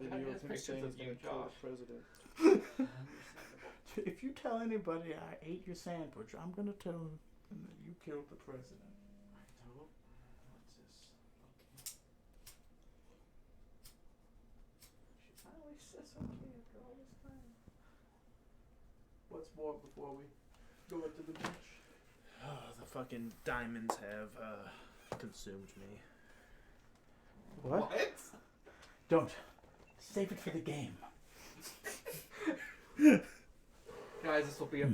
video of him saying he's going to kill the president. If you tell anybody I ate your sandwich, I'm going to tell them that you killed the president. What's this? She finally says okay after all this time. What's more before we go into the beach? Oh, the fucking diamonds have consumed me. What? Don't. Save it for the game. Guys, this will be a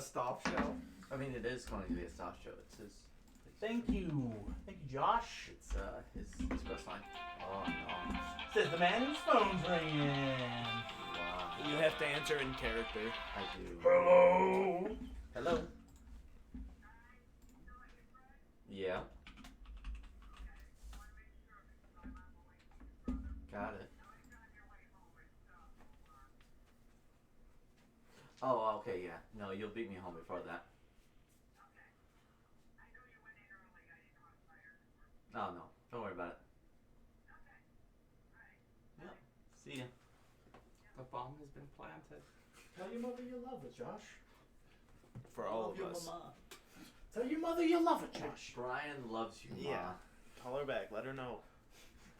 stop show. I mean, it is going to be a stop show. It's his. Thank you. Thank you, Josh. It's his express line. Oh no. Says the man whose phone's ringing. Wow. You have to answer in character. I do. Hello. Hello. Yeah. Got it. Oh, okay, yeah. No, you'll beat me home before that. Oh, no. Don't worry about it. Yep. See ya. The bomb has been planted. Tell your mother you love her, Josh. For all of us. Mama. Tell your mother you love her, Josh. Brian loves you, Ma. Yeah. Call her back. Let her know.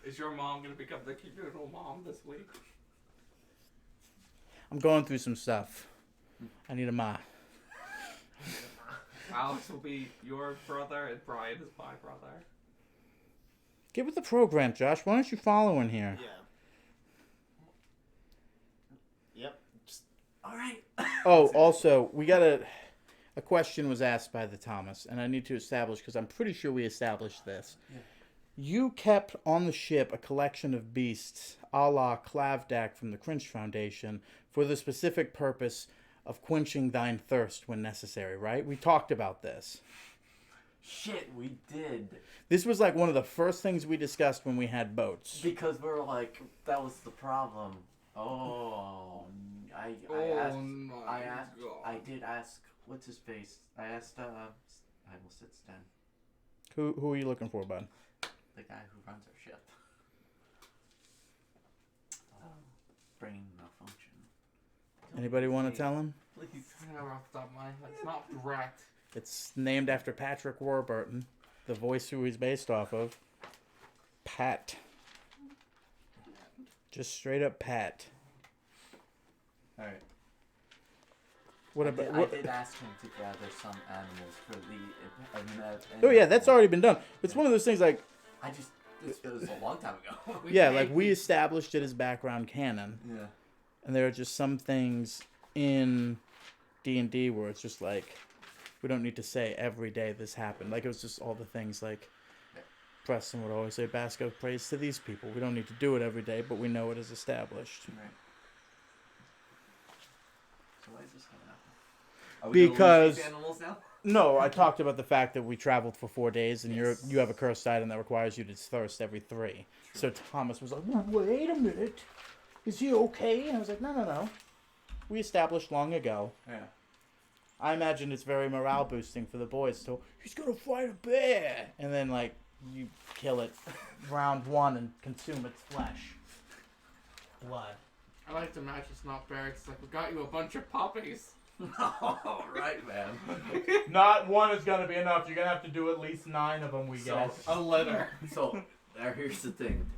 Is your mom going to become the communal mom this week? I'm going through some stuff. I need a ma. Alex will be your brother and Brian is my brother. Get with the program, Josh. Why aren't you following here? Yeah. Yep. All right. Oh, also, we got a question was asked by the Thomas, and I need to establish, because I'm pretty sure we established this. Yeah. You kept on the ship a collection of beasts, a la Clavdak from the Cringe Foundation, for the specific purpose of quenching thine thirst when necessary, right? We talked about this. Shit, we did. This was like one of the first things we discussed when we had boats. Because we were like, that was the problem. Oh, I did ask, what's his face? I asked, I almost said Stan. Who are you looking for, bud? The guy who runs our ship. Brain malfunction. Anybody want to tell him? Please. I never off the top of my head. It's not direct. It's named after Patrick Warburton, the voice who he's based off of. Pat. Just straight up Pat. All right. What I about? did ask him to gather some animals for the. Oh yeah, that's already been done. It's one of those things like. This was a long time ago. Yeah, like we established it as background canon, Yeah. and there are just some things in D&D where it's just like, we don't need to say every day this happened. Like it was just all the things like. Preston would always say, Basco prays to these people. We don't need to do it every day, but we know it is established. Right. So why is this coming up? Are we gonna lose these animals now? No, I talked about the fact that we traveled for 4 days, and you have a cursed item that requires you to thirst every 3. True. So Thomas was like, wait a minute. Is he okay? And I was like, no. We established long ago. Yeah. I imagine it's very morale boosting for the boys. So he's going to fight a bear. And then, like, you kill it round 1 and consume its flesh. Blood. I like to imagine it's not fair. It's like, we got you a bunch of puppies. All right, man. Not 1 is going to be enough. You're going to have to do at least 9 of them, we guess. A litter. So, here's the thing.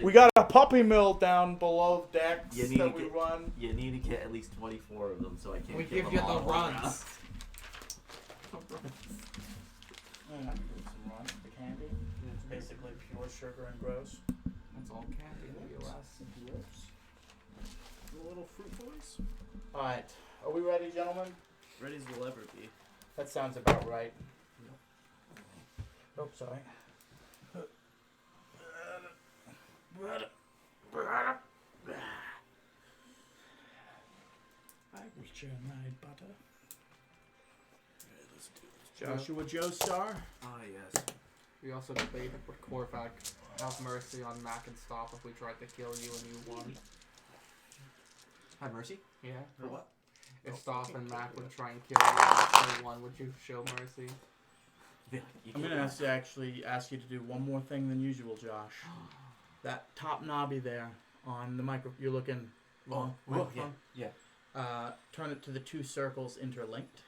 We got a puppy mill down below decks that we run. You need to get at least 24 of them, so I can't We kill give you them the all runs. I can do some runs. The candy. It's basically pure sugar and gross. That's all candy in the U.S. The little fruit boys. Alright. Are we ready, gentlemen? Ready as we'll ever be. That sounds about right. Oh, sorry. I wish you night butter. Alright, let's do this. Joshua Joestar. Ah, yes. We also debated with Korvac, have mercy on Mac and Stop if we tried to kill you and you won. Have mercy? Yeah. For what? If Stop and Mac would try and kill you and you won, would you show mercy? Yeah, I'm going to ask you to do one more thing than usual, Josh. that top knobby there on the micro. You're looking long. Microphone. Yeah. Turn it to the two circles interlinked.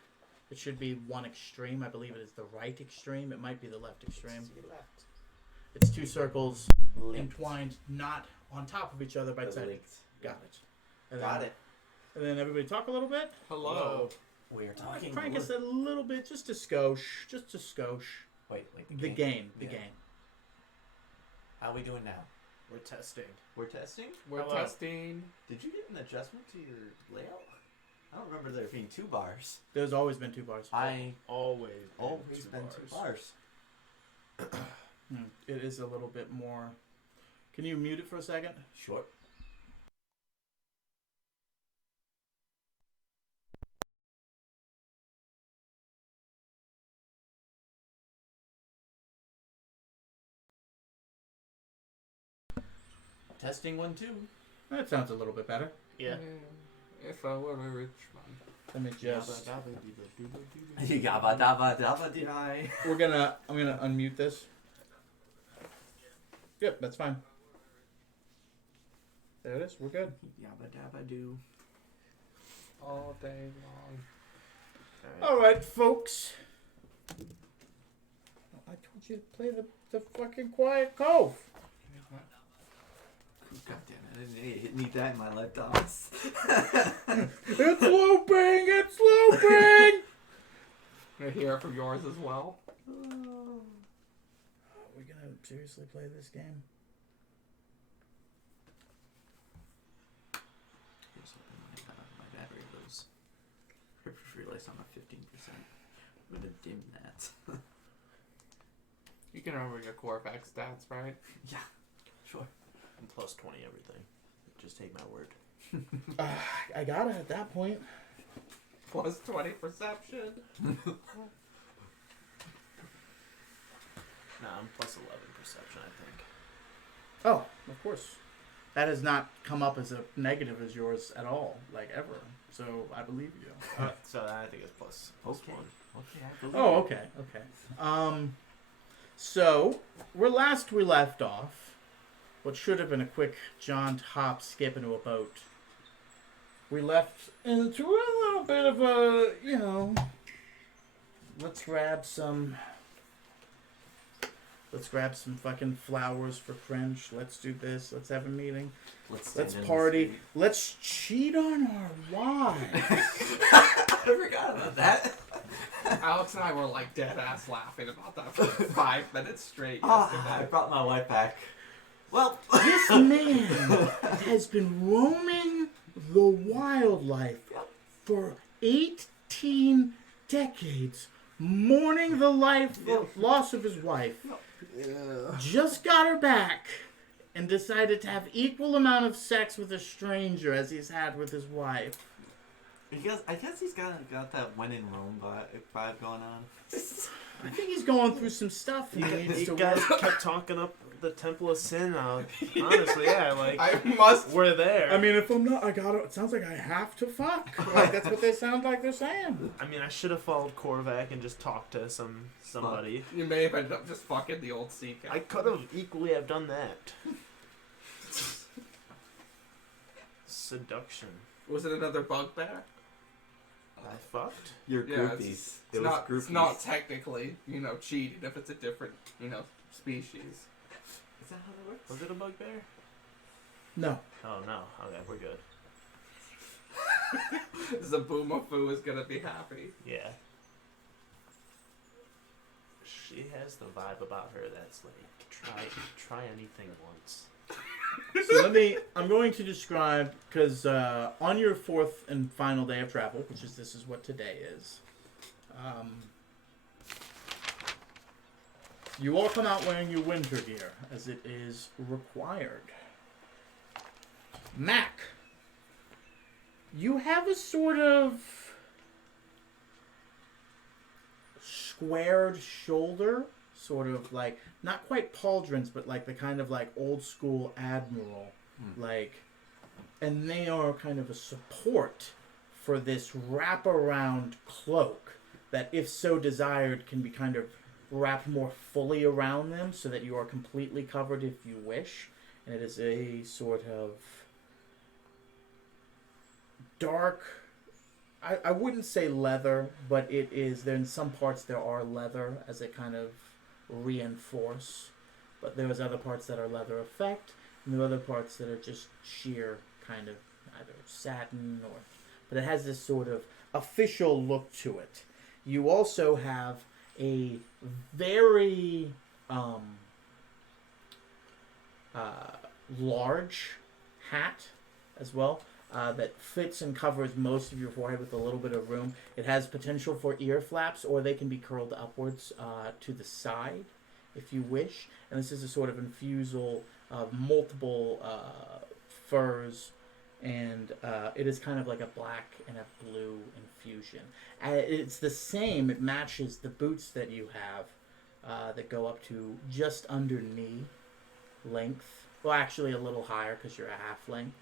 It should be one extreme. I believe it is the right extreme. It might be the left extreme. It's two circles entwined, not on top of each other by side. Got it. And Got then, it. And then everybody talk a little bit. Hello. We are talking. Crank us a little bit, just a skosh. Just a skosh. Wait. The game. How are we doing now? We're testing. We're testing? We're Hello. testing. Did you get an adjustment to your layout? I don't remember there being 2 bars. There's always been 2 bars. I Always been 2 bars. It is a little bit more. Can you mute it for a second? Sure. Testing 1 2. That sounds a little bit better. Yeah. If I were a rich man. Let me just. Yabba dabba dabba di. I'm gonna unmute this. Yep, that's fine. There it is. We're good. Yabba dabba do. All day long. All right, folks. I told you to play the fucking Quiet Cove. God damn it! I didn't need that in my lifetime. It's looping. It's looping. I hear it from yours as well. Are we gonna seriously play this game? Here's hoping my battery goes. I just realized I'm at 15%. I'm gonna dim that. You can remember your Corvax stats, right? Yeah, sure. I'm plus 20 everything. Just take my word. I got it at that point. Plus 20 perception. Nah, I'm plus 11 perception, I think. Oh, of course. That has not come up as a negative as yours at all, like ever. So I believe you. So I think it's plus Okay. 1. Okay, I believe Oh, you. okay. So we left off. What should have been a quick jaunt, hop, skip into a boat. We left into a little bit of a, let's grab some fucking flowers for French. Let's do this. Let's have a meeting. Let's party. Let's cheat on our wives. I forgot about that. Alex and I were like dead ass laughing about that for 5 minutes straight I yesterday. brought my wife back. Well, This man has been roaming the wildlife for 18 decades, mourning the loss of his wife. Just got her back and decided to have equal amount of sex with a stranger as he's had with his wife. I guess he's got that when in Rome vibe going on. I think he's going through some stuff and he needs You to guys work. kept talking up the Temple of Sin. Honestly, yeah, like I must. we're there. I mean, if I'm not, it sounds like I have to fuck. Like, that's what they sound like they're saying. I mean, I should have followed Korvac and just talked to somebody. You may have ended up just fucking the old sea cat. I could have equally have done that. Seduction. Was it another bugbear? I fucked. Your Yeah, groupies. It's not technically, cheating if it's a different, species. Is that how that works? Was it a bugbear? No. Oh no. Okay, we're good. Zaboomafoo is gonna be happy. Yeah. She has the vibe about her that's like try anything once. So I'm going to describe, because on your 4th and final day of travel, which is this is what today is, you all come out wearing your winter gear, as it is required. Mac, you have a sort of squared shoulder, sort of like, not quite pauldrons, but like the kind of like old school admiral, like, and they are kind of a support for this wraparound cloak that, if so desired, can be kind of wrapped more fully around them so that you are completely covered if you wish. and it is a sort of dark. I wouldn't say leather, but it is. There in some parts there are leather as a kind of reinforce, but there's other parts that are leather effect, and there are other parts that are just sheer kind of either satin or. But it has this sort of official look to it. You also have a very large hat as well that fits and covers most of your forehead with a little bit of room. It has potential for ear flaps, or they can be curled upwards to the side if you wish. And this is a sort of infusal of multiple furs, and it is kind of like a black and a blue infusion. It's the same. It matches the boots that you have that go up to just under knee length. Well, actually a little higher because you're a halfling.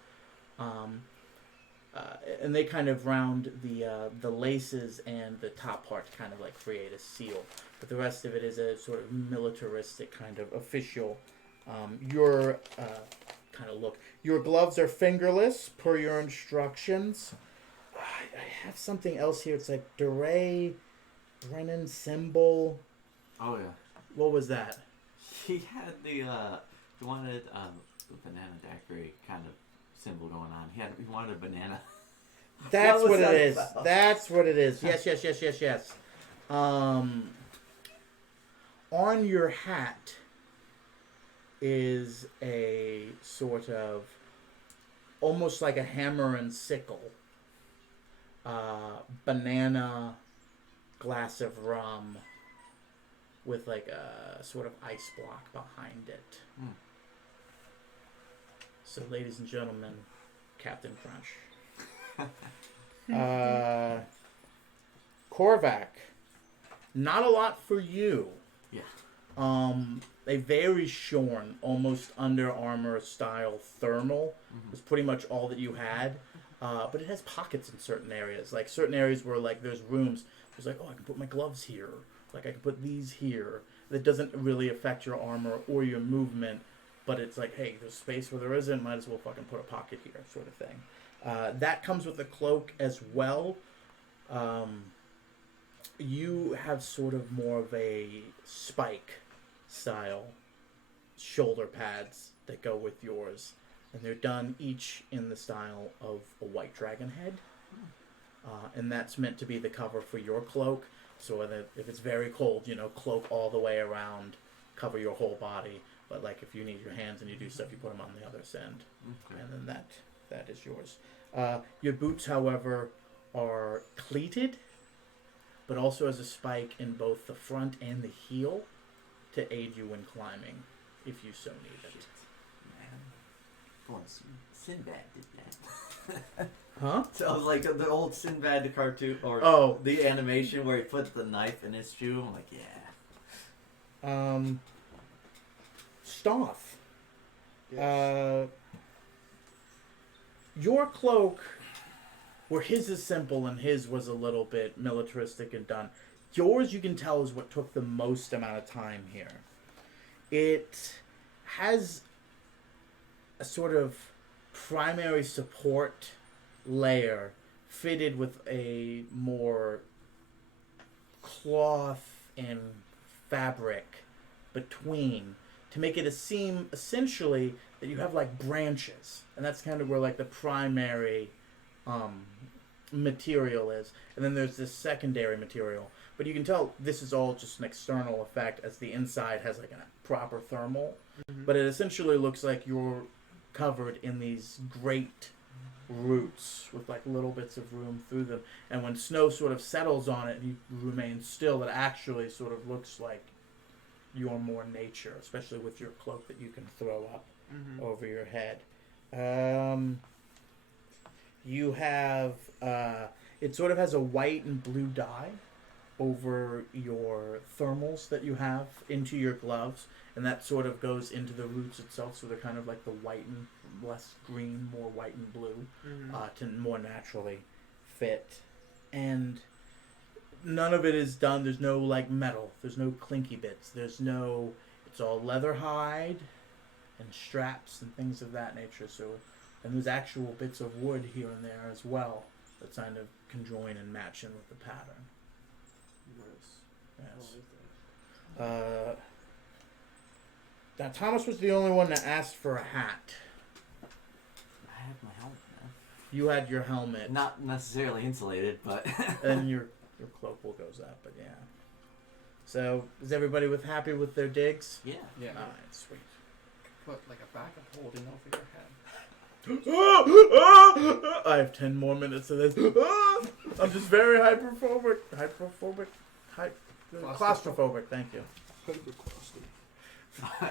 And they kind of round the laces and the top part to kind of like create a seal. But the rest of it is a sort of militaristic kind of official your kind of look. Your gloves are fingerless per your instructions. I have something else here. It's like Duray, Brennan symbol. Oh yeah. What was that? He had he wanted the banana daiquiri kind of symbol going on. He wanted a banana. That's What what was it that is. about? That's what it is. Yes. On your hat is a sort of almost like a hammer and sickle. Banana glass of rum with like a sort of ice block behind it. Mm. So, ladies and gentlemen, Captain Crunch. Korvac. Not a lot for you. Yeah. A very shorn, almost Under Armour style thermal was pretty much all that you had. But it has pockets in certain areas. Like certain areas where like there's rooms. There's like, oh, I can put my gloves here. Like I can put these here. That doesn't really affect your armor or your movement. But it's like, hey, there's space where there isn't. Might as well fucking put a pocket here, sort of thing. That comes with a cloak as well. You have sort of more of a spike style shoulder pads that go with yours. And they're done each in the style of a white dragon head. And that's meant to be the cover for your cloak. So that if it's very cold, cloak all the way around, cover your whole body. But like if you need your hands and you do stuff, you put them on the other end. Okay. And then that is yours. Your boots, however, are cleated, but also has a spike in both the front and the heel to aid you when climbing, if you so need it. Man. Go on, Sinbad did that. Huh? So it was like the old Sinbad, the cartoon, or the animation where he puts the knife in his shoe. I'm like, yeah. Stoff. Yes. Your cloak, where his is simple and his was a little bit militaristic and done. Yours, you can tell, is what took the most amount of time here. It has a sort of primary support layer fitted with a more cloth and fabric between to make it seem essentially that you have like branches, and that's kind of where like the primary material is, and then there's this secondary material. But you can tell this is all just an external effect, as the inside has like a proper thermal. Mm-hmm. But it essentially looks like you're covered in these great roots with like little bits of room through them. And when snow sort of settles on it and you remain still, it actually sort of looks like you're more nature, especially with your cloak that you can throw up over your head. You have it sort of has a white and blue dye over your thermals that you have into your gloves, and that sort of goes into the roots itself, so they're kind of like the white and less green, more white and blue, to more naturally fit. And none of it is done. There's no like metal. There's no clinky bits. There's no. It's all leather hide. and straps and things of that nature. So, and there's actual bits of wood here and there as well that kind of conjoin and match in with the pattern. Yes. Now Thomas was the only one that asked for a hat. I have my helmet, man. You had your helmet. Not necessarily insulated, but... And your cloak will goes up, but yeah. So, is everybody happy with their digs? Yeah. Yeah. Alright, sweet. Put like a bag of holding over your head. I have 10 more minutes of this. I'm just very claustrophobic, thank you.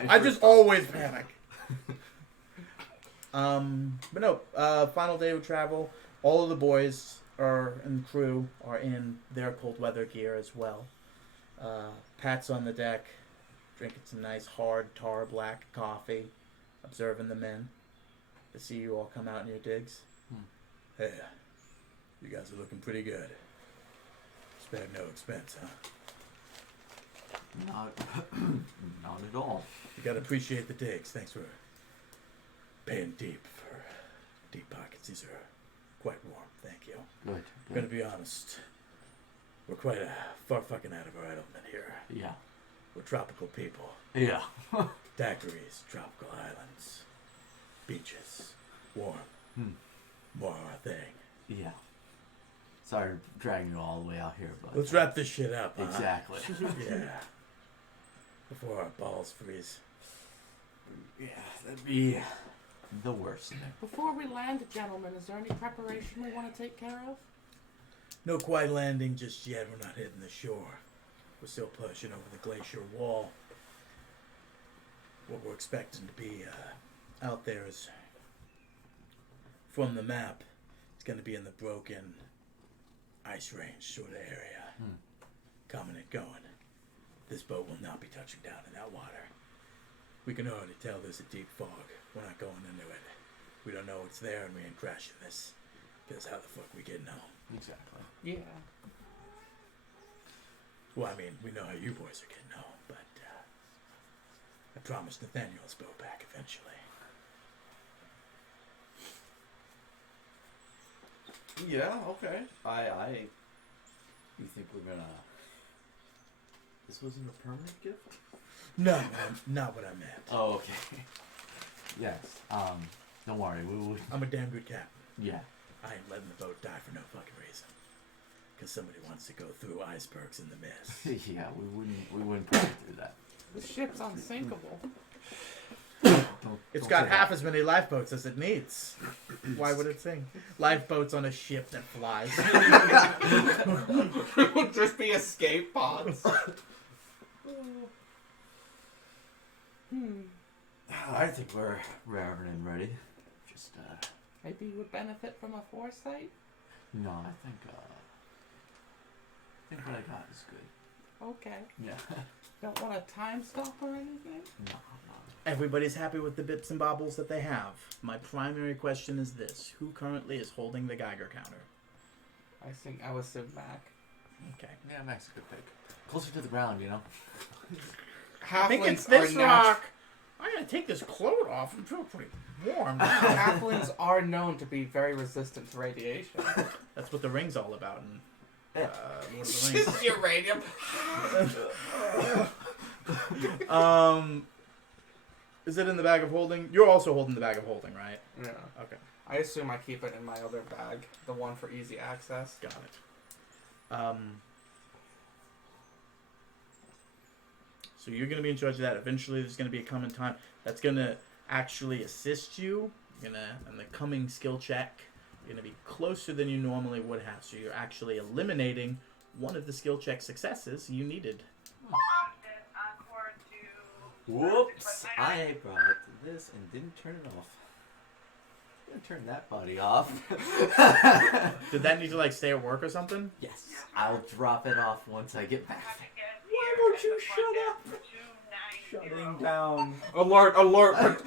I just always panic. But no, final day of travel. All of the boys and crew are in their cold weather gear as well. Pat's on the deck, drinking some nice hard tar black coffee, observing the men. To see you all come out in your digs. Hey, you guys are looking pretty good. Spared no expense, huh? Not at all. You gotta appreciate the digs. Thanks for paying deep for deep pockets. These are quite warm. Thank you. Good. I'm gonna be honest. We're quite far fucking out of our element here. Yeah. We're tropical people. Yeah. Daiquiris, tropical islands, beaches, warm. More our thing. Yeah. Sorry for dragging you all the way out here, but... Let's wrap this shit up, huh? Exactly. Yeah. Before our balls freeze. Yeah, that'd be the worst. Before we land, gentlemen, is there any preparation we want to take care of? No quite landing just yet. We're not hitting the shore. We're still pushing over the glacier wall. What we're expecting to be out there is, from the map, it's going to be in the broken ice range sort of area. Coming and going. This boat will not be touching down in that water. We can already tell there's a deep fog. We're not going into it. We don't know it's there and we ain't crashing this. Because how the fuck we getting home? Exactly. Yeah. Well, I mean, we know how you boys are getting home, but I promised Nathaniel's boat back eventually. Yeah, okay. You think we're gonna... This wasn't a permanent gift? No, not what I meant. Oh, okay. Yes. Don't worry. I'm a damn good captain. Yeah. I ain't letting the boat die for no fucking reason. Because somebody wants to go through icebergs in the mist. Yeah, we wouldn't probably do that. The ship's unsinkable. It's got half as many lifeboats as it needs. Why would it sink? Lifeboats on a ship that flies. It would just be escape pods. I think we're raring and ready. Just Maybe you would benefit from a foresight? no, I think what I got is good. Okay. Yeah. Don't want a time stop or anything? No. Everybody's happy with the bits and bobbles that they have. My primary question is this. Who currently is holding the Geiger counter? I think I was Mac. Okay. Yeah, Mac's a good pick. Closer to the ground, you know. I think it's Halflings this are rock. I'm going to take this cloak off and feel pretty warm now. Halflings are known to be very resistant to radiation. That's what the ring's all about. And, Lord of the This Rings. is uranium. Is it in the bag of holding? You're also holding the bag of holding, right? Yeah. Okay. I assume I keep it in my other bag, the one for easy access. Got it. So you're going to be in charge of that. Eventually there's going to be a coming time that's going to actually assist you. You're going to, in the coming skill check, you're going to be closer than you normally would have. So you're actually eliminating one of the skill check successes you needed. Whoops! I brought this and didn't turn it off. I'm gonna turn that body off. Did that need to like stay at work or something? Yes, I'll drop it off once I get back. Why won't you shut up? Shutting down. Alert! Alert!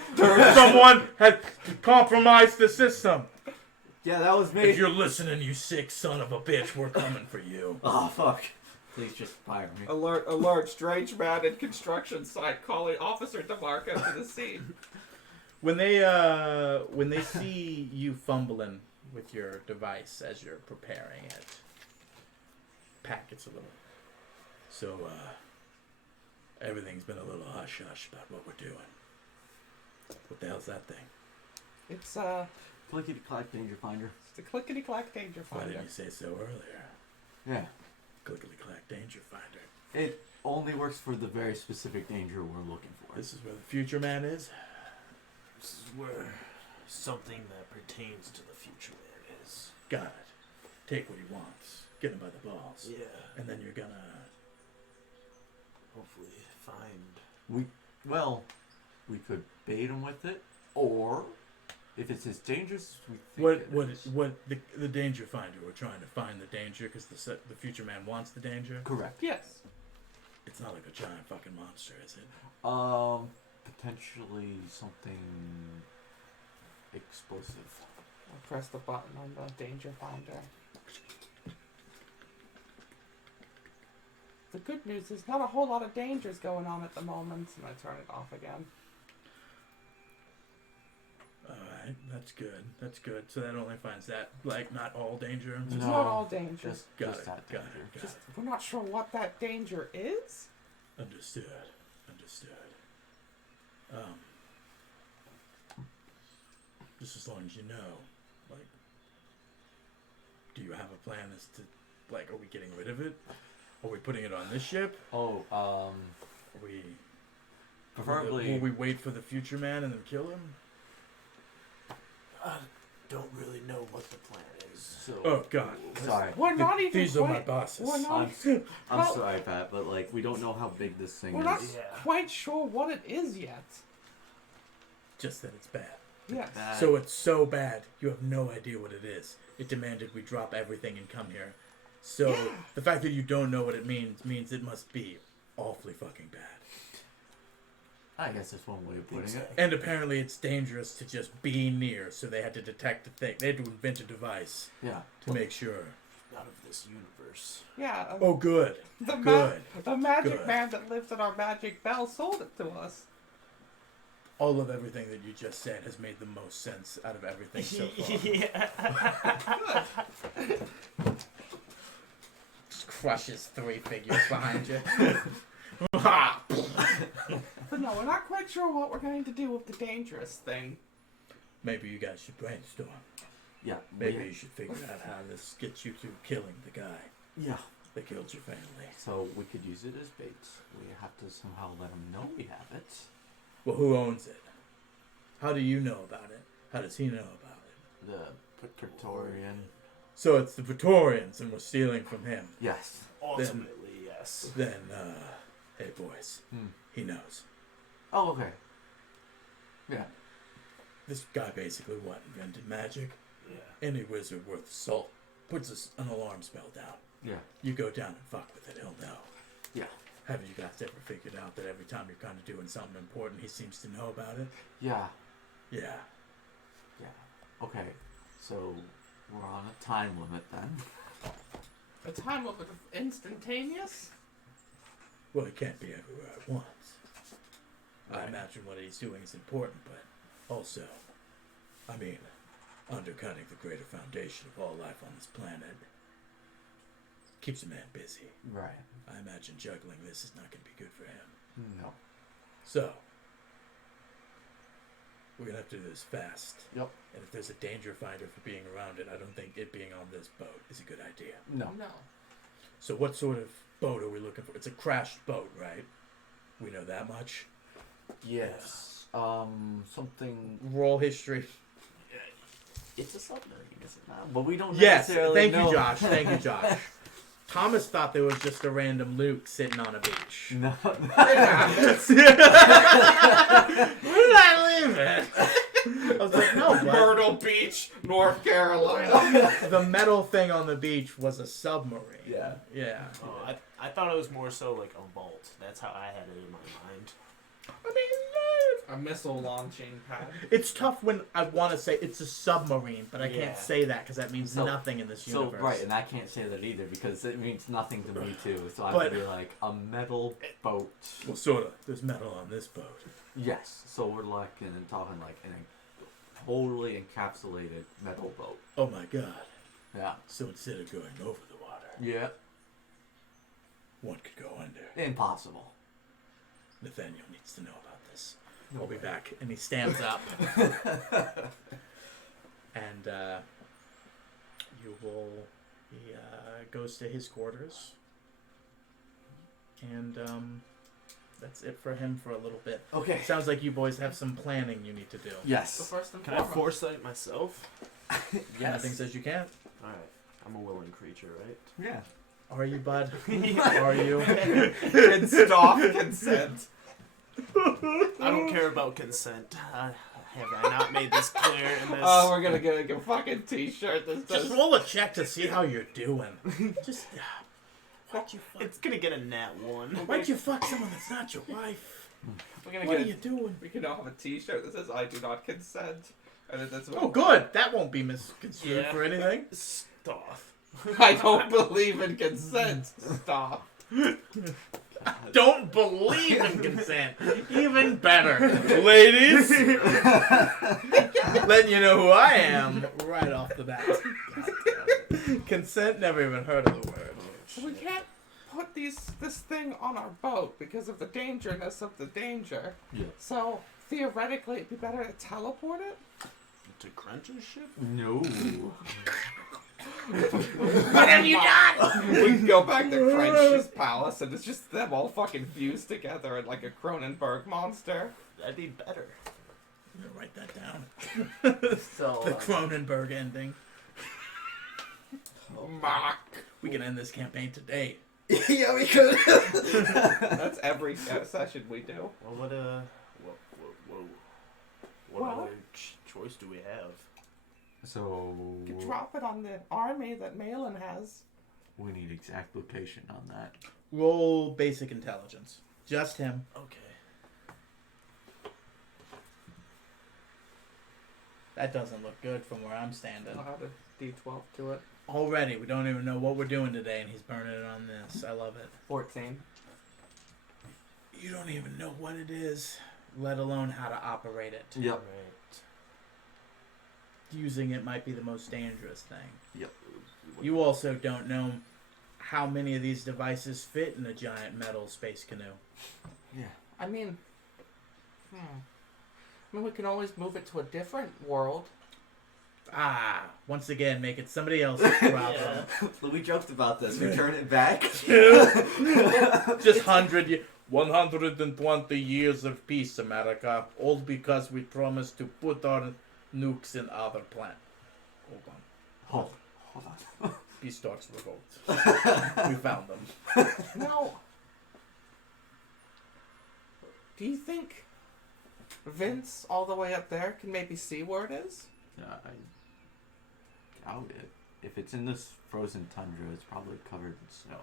Someone had compromised the system. Yeah, that was me. If you're listening, you sick son of a bitch, we're coming for you. Oh fuck! Please just fire me. Alert! Alert! Strange man in construction site calling Officer DeMarco to the scene. When they see you fumbling with your device as you're preparing it, Pat gets a little. So, everything's been a little hush-hush about what we're doing. What the hell's that thing? It's Clickety-clack danger finder. the clickety-clack danger Why finder. didn't you say so earlier? Yeah. Clickety-clack danger finder. It only works for the very specific danger we're looking for. This is where the future man is? This is where something that pertains to the future man is. Got it. Take what he wants. Get him by the balls. Yeah. And then you're gonna... Hopefully find... We could bait him with it, or if it's as dangerous as we think the danger finder? We're trying to find the danger because the future man wants the danger. Correct. Yes. It's not like a giant fucking monster, is it? Potentially something explosive. I'll press the button on the danger finder. The good news is not a whole lot of dangers going on at the moment, and I turn it off again. Alright, that's good. That's good. So that only finds that, like, not all danger. It's No, not all danger. Just Got that danger. Just, we're not sure what that danger is. Understood. Just as long as you know, like, do you have a plan as to, like, are we getting rid of it? Are we putting it on this ship? Oh, Are we... preferably. Will we wait for the future man and then kill him? I don't really know what the plan is. So, Oh, God. sorry. We're not even. These are my quite- bosses. We're not. I'm Well- sorry, Pat, but like we don't know how big this thing We're is. not Yeah. quite sure what it is yet. Just that it's bad. Yes. That- So it's so bad, you have no idea what it is. It demanded we drop everything and come here. So Yeah. the fact that you don't know what it means it must be awfully fucking bad. I guess that's one way of putting it. And apparently it's dangerous to just be near, so they had to detect the thing. They had to invent a device Yeah. to make sure. Out of this universe. Yeah. Oh, good. the good. the magic Good. man that lives in our magic bell sold it to us. All of everything that you just said has made the most sense out of everything so far. Just crushes 3 figures behind you. But no, we're not quite sure what we're going to do with the dangerous thing. Maybe you guys should brainstorm. Yeah. Maybe you should figure out how this gets you to killing the guy Yeah. that killed your family. So we could use it as bait. We have to somehow let him know we have it. Well, who owns it? How do you know about it? How does he know about it? The Praetorian. So it's the Praetorians and we're stealing from him. Yes. Ultimately, yes. Then, hey boys, he knows. Oh, okay. Yeah. This guy basically, invented magic? Yeah. Any wizard worth salt puts an alarm spell down. Yeah. You go down and fuck with it, he'll know. Yeah. Have you guys ever figured out that every time you're kind of doing something important, he seems to know about it? Yeah. Yeah. Yeah. Okay. So we're on a time limit then. A time limit of instantaneous? Well, it can't be everywhere at once. I imagine what he's doing is important, but also, I mean, undercutting the greater foundation of all life on this planet keeps a man busy. Right. I imagine juggling this is not going to be good for him. No. So, we're going to have to do this fast. Yep. And if there's a danger finder for being around it, I don't think it being on this boat is a good idea. No. No. So what sort of boat are we looking for? It's a crashed boat, right? We know that much. Yes. Something. Roll history. It's a submarine, is it not? But we don't Yes, necessarily thank know. you, Josh. Thank you, Josh. Thomas thought there was just a random Luke sitting on a beach. No. Where did I leave it? I was like, no, what? Myrtle Beach, North Carolina. The metal thing on the beach was a submarine. Yeah. Yeah. Oh, I thought it was more so like a vault. That's how I had it in my mind. I mean, A missile launching pad. it's tough when I want to say it's a submarine, but I Yeah. can't say that because that means So- nothing in this So universe. right, and I can't say that either because it means nothing to me too. So I But- would be like a metal boat. Well, sort of. There's metal on this boat. Yes. So we're like talking like in a totally encapsulated metal boat. Oh my god. Yeah. So instead of going over the water, Yeah. one could go under. Impossible. Nathaniel needs to know about this. No I'll be way. back. And he stands up. And you will. He goes to his quarters. And that's it for him for a little bit. Okay. Sounds like you boys have some planning you need to do. So Yes. first and Can I foremost, foresight myself? Anything says you can't. Alright. I'm a willing creature, right? Yeah. Are you, bud? Are you? Stop consent. I don't care about consent. Have I not made this clear in this? Oh, we're gonna get a fucking t-shirt that Just says roll a check to see how you're doing. Just why'd you fuck? It's gonna get a nat 1. Why'd you fuck someone that's not your wife? we're gonna What get are you doing? we can all have a t-shirt that says I do not consent. And then that's Oh, good. That won't be misconstrued Yeah. for anything. Stop. I don't believe in consent. Stop. Don't believe in consent. Even better, ladies. Letting you know who I am right off the bat. Consent. Never even heard of the word. We can't put this thing on our boat because of the dangerousness of the danger. Yeah. So theoretically, it'd be better to teleport it. To Crunch's ship? No. What have you done? We can go back to French's palace and it's just them all fucking fused together in like a Cronenberg monster. That'd be better. I'm gonna write that down. So, The Cronenberg ending. Mark. We can end this campaign today. Yeah, we could. That's every session we do. well, what Well- other choice do we have? So You can drop it on the army that Malin has. we need exact location on that. Roll basic intelligence. Just him. Okay. That doesn't look good from where I'm standing. I'll add a D12 to it. Already, we don't even know what we're doing today, and he's burning it on this. I love it. 14. You don't even know what it is, let alone how to operate it. Yep. Right. Using it might be the most dangerous thing. Yep. You also don't know how many of these devices fit in a giant metal space canoe. Yeah. I mean, we can always move it to a different world. Once again, make it somebody else's problem. Yeah. We joked about this. We turn it back. Just 120 years of peace, America. All because we promised to put our nukes in other planet. Hold on. Hold on. Peace talks revoked. We found them. Now, do you think Vince, all the way up there, can maybe see where it is? I doubt it. If it's in this frozen tundra, it's probably covered in snow.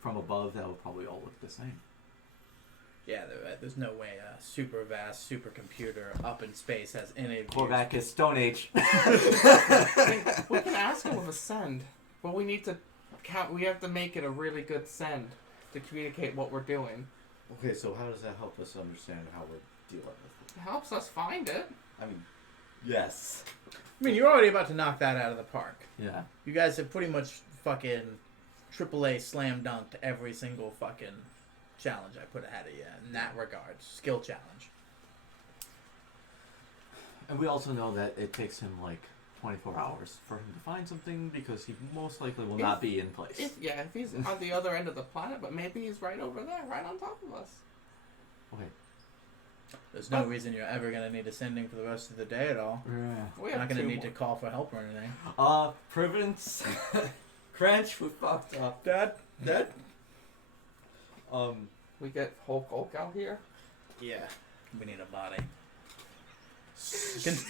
From above, that would probably all look the same. Yeah, there's no way a super vast supercomputer up in space has any views. Corvac is Stone Age. I mean, we can ask him with a send, but we need to count. We have to make it a really good send to communicate what we're doing. Okay, so how does that help us understand how we're dealing with It helps us find it. it? I mean, yes. I mean, you're already about to knock that out of the park. Yeah. You guys have pretty much fucking AAA slam dunked every single fucking challenge I put ahead of you in that regard. Skill challenge. And we also know that it takes him like 24 hours for him to find something because he most likely will not be in place. If he's on the other end of the planet, but maybe he's right over there, right on top of us. Okay. There's no reason you're ever going to need a sending for the rest of the day at all. Yeah. We You're have not going to two need to more. call for help or anything. Privence. Crunch, we fucked up. Dad? We get Hulk out here. Yeah. We need a body.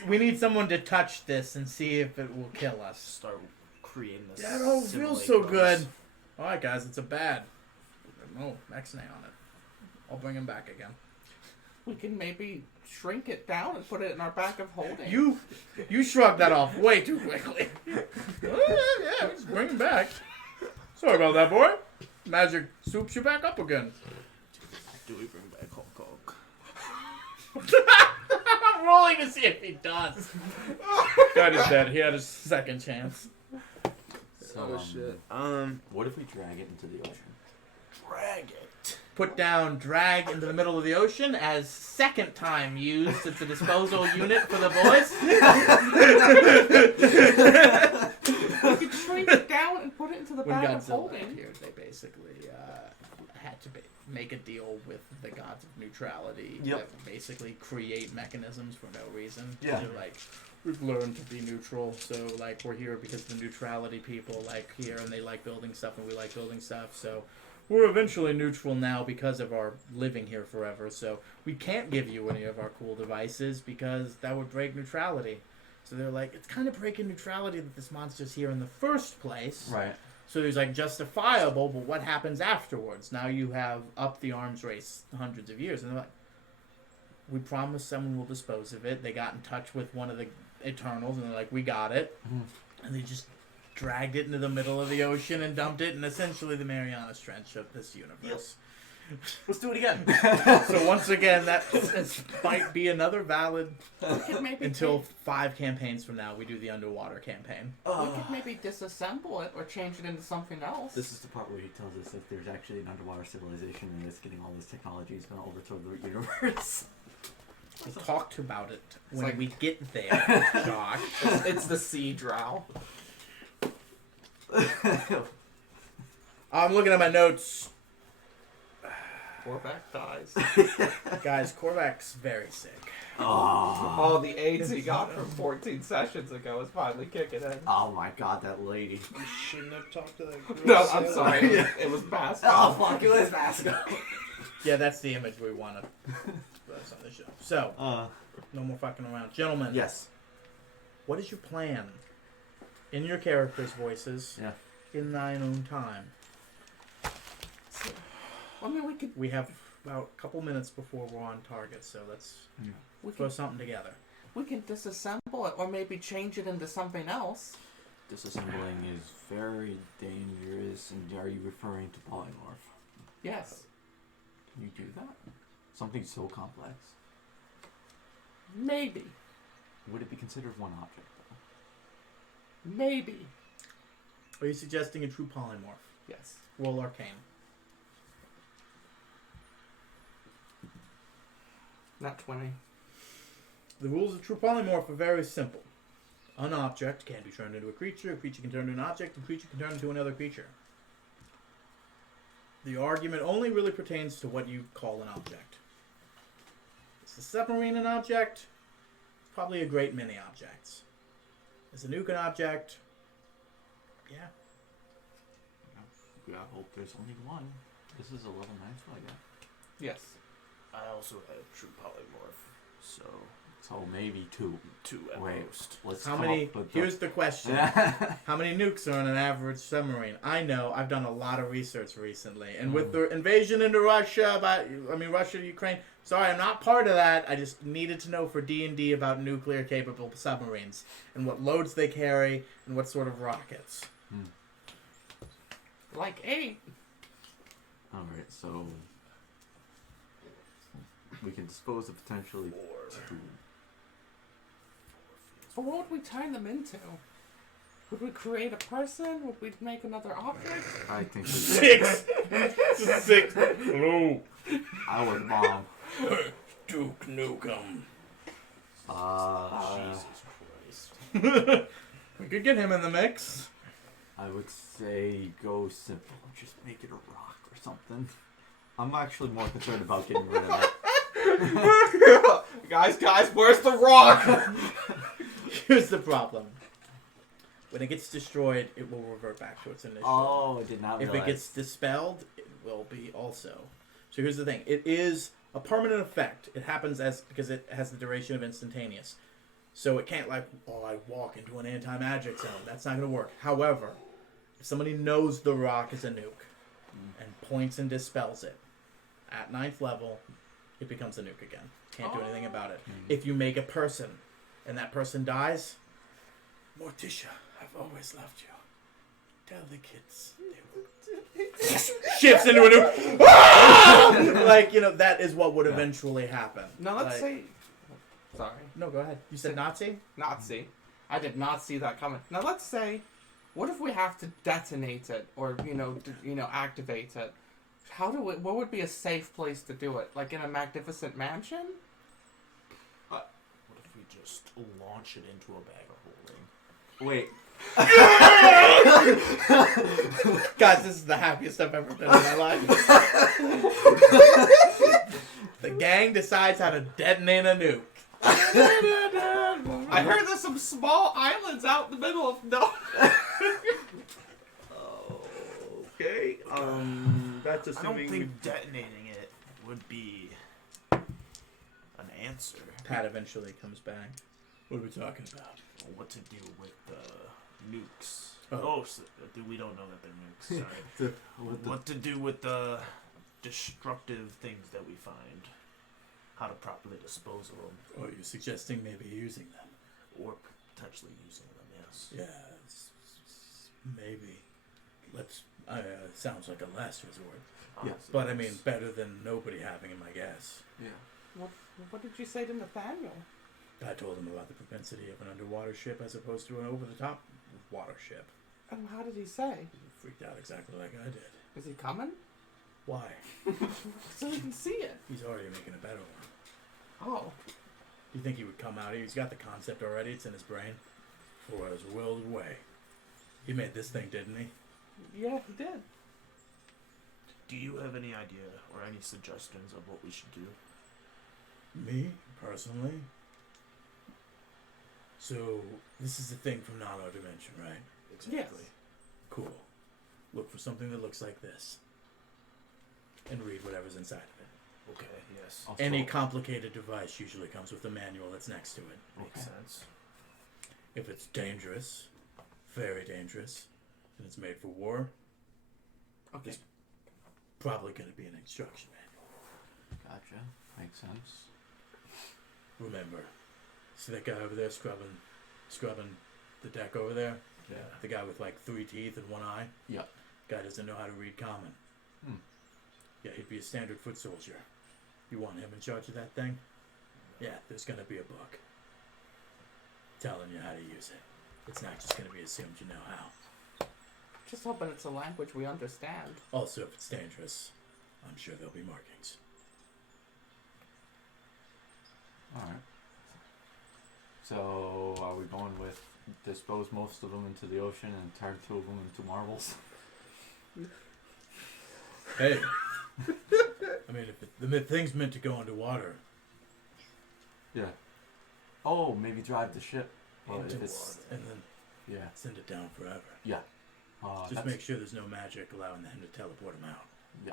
We need someone to touch this and see if it will kill us. Start creating this. That don't feel so good. Alright guys, it's a bad. Oh, X-nay on it. I'll bring him back again. We can maybe shrink it down and put it in our bag of holding. You shrugged that off way too quickly. Yeah, just bring him back. Sorry about that, boy. Magic soups you back up again. Do we bring back Hulk? I'm rolling to see if he does. God is dead. He had his second chance. So, shit. What if we drag it into the ocean? Drag it. Put down drag into the middle of the ocean as second time used. It's a disposal unit for the boys. We could shrink it down and put it into the When bag of Godzilla holding. appeared, they basically had to make a deal with the gods of neutrality Yep. that basically create mechanisms for no reason. Yeah. They're like, we've learned to be neutral, so like we're here because the neutrality people like here and they like building stuff and we like building stuff, so we're eventually neutral now because of our living here forever, so we can't give you any of our cool devices because that would break neutrality. So they're like, it's kind of breaking neutrality that this monster's here in the first place. Right. So there's like justifiable, but what happens afterwards? Now you have up the arms race hundreds of years. And they're like, we promise someone will dispose of it. They got in touch with one of the Eternals and they're like, we got it. Mm-hmm. And they just dragged it into the middle of the ocean and dumped it in essentially the Marianas Trench of this universe. Let's do it again. So once again, that might be another valid We could maybe until 5 campaigns from now we do the underwater campaign. we could maybe disassemble it or change it into something else. This is the part where he tells us if there's actually an underwater civilization and it's getting all this technology is going to overthrow the universe. We talked about it when like- we get there, Josh. It's the sea drow. I'm looking at my notes. Korvac dies. Guys, Korvac's very sick. Oh, the AIDS he got from 14 sessions ago is finally kicking in. Oh my god, that lady. You shouldn't have talked to that girl. No, I'm Sarah. sorry. It was Basco. Oh fuck, it was Vasco. Yeah, that's the image we want to put on the show. So, no more fucking around. Gentlemen, Yes. what is your plan? In your characters' voices, Yeah. in thine own time. I mean, We have about a couple minutes before we're on target, so let's we throw can something together. disassemble it or maybe change it into something else. Disassembling is very dangerous, and are you referring to polymorph? Yes. Can you do that? Something so complex. Maybe. Would it be considered one object, though? Maybe. Are you suggesting a true polymorph? Yes. Roll Arcane. Not 20. The rules of true polymorph are very simple. An object can be turned into a creature can turn into an object, and a creature can turn into another creature. The argument only really pertains to what you call an object. Is the submarine an object? Probably a great many objects. Is the nuke an object? Yeah. I hope there's only one. This is a level 9 spell, I got. Yes. I also have true polymorph, so So maybe 2. 2 at Wait. most. Let's How come many? up with Here's the question. How many nukes are on an average submarine? I know. I've done a lot of research recently, and with the invasion into Russia, Russia, Ukraine. Sorry, I'm not part of that. I just needed to know for D&D about nuclear-capable submarines and what loads they carry and what sort of rockets. Like 8. Alright, so we can dispose of potentially 2. But what would we turn them into? Would we create a person? Would we make another object? I think 6! 6! Hello! I would bomb. Duke Nukem. Jesus Christ. We could get him in the mix. I would say go simple. Just make it a rock or something. I'm actually more concerned about getting rid of it. Guys, where's the rock? Here's the problem. When it gets destroyed, it will revert back to its initial. Oh, I did not If realize. it gets dispelled, it will be also. So here's the thing. It is a permanent effect. It happens because it has the duration of instantaneous. So it can't I walk into an anti-magic zone. That's not going to work. However, if somebody knows the rock is a nuke and points and dispels it, at 9th level, it becomes a nuke again. Can't do anything about it. Mm. If you make a person, and that person dies, Morticia, I've always loved you. Tell the kids. Shifts into a new... Like, that is what would eventually happen. Now let's Like- say. Sorry, No, go ahead. You said Nazi? Nazi. I did not see that coming. Now let's say, what if we have to detonate it or activate it? What would be a safe place to do it? Like in a magnificent mansion? What if we just launch it into a bag of holding? Wait. Guys, this is the happiest I've ever been in my life. The gang decides how to detonate a nuke. I heard there's some small islands out in the middle of nowhere. Okay. That's I don't think detonating it would be an answer. Pat eventually comes back. What are we talking about? What to do with the nukes? Oh. We don't know that they're nukes. Sorry. What to do with the destructive things that we find? How to properly dispose of them, Oh, you're suggesting maybe using them? or potentially using them. Yes. Yeah, maybe. Let's. Sounds like a last resort. Yeah. Honestly, But I mean, yes. better than nobody having him, I guess. Yeah. What did you say to Nathaniel? I told him about the propensity of an underwater ship as opposed to an over-the-top water ship. And how did he say? He freaked out exactly like I did. Is he coming? Why? So we can see it. He's already making a better one. Oh. Do you think he would come out here? He's got the concept already. It's in his brain. For his willed away. He made this thing, didn't he? Yeah, he did. Do you have any idea or any suggestions of what we should do? Me, personally? So, this is the thing from not our dimension, right? Exactly. Cool. Look for something that looks like this. And read whatever's inside of it. Okay. Yes. I'll Any scroll. complicated device usually comes with a manual that's next to it. Makes Okay. sense. If it's dangerous, very dangerous, and it's made for war, Okay. Yes. probably going to be an instruction manual. Gotcha. Makes sense. Remember, see that guy over there scrubbing the deck over there? Yeah. The guy with like 3 teeth and 1 eye? Yeah. Guy doesn't know how to read common. Hmm. Yeah, he'd be a standard foot soldier. You want him in charge of that thing? Yeah, there's gonna be a book telling you how to use it. It's not just gonna be assumed you know how. Just hoping it's a language we understand. Also, if it's dangerous, I'm sure there'll be markings. Alright. So, are we going with dispose most of them into the ocean and turn 2 of them into marbles? Hey, I mean, if the thing's meant to go underwater, Yeah. Oh, maybe drive the ship. Well, Into if it's, and then yeah. send it down forever. Yeah. Just that's- make sure there's no magic allowing them to teleport him out. Yeah.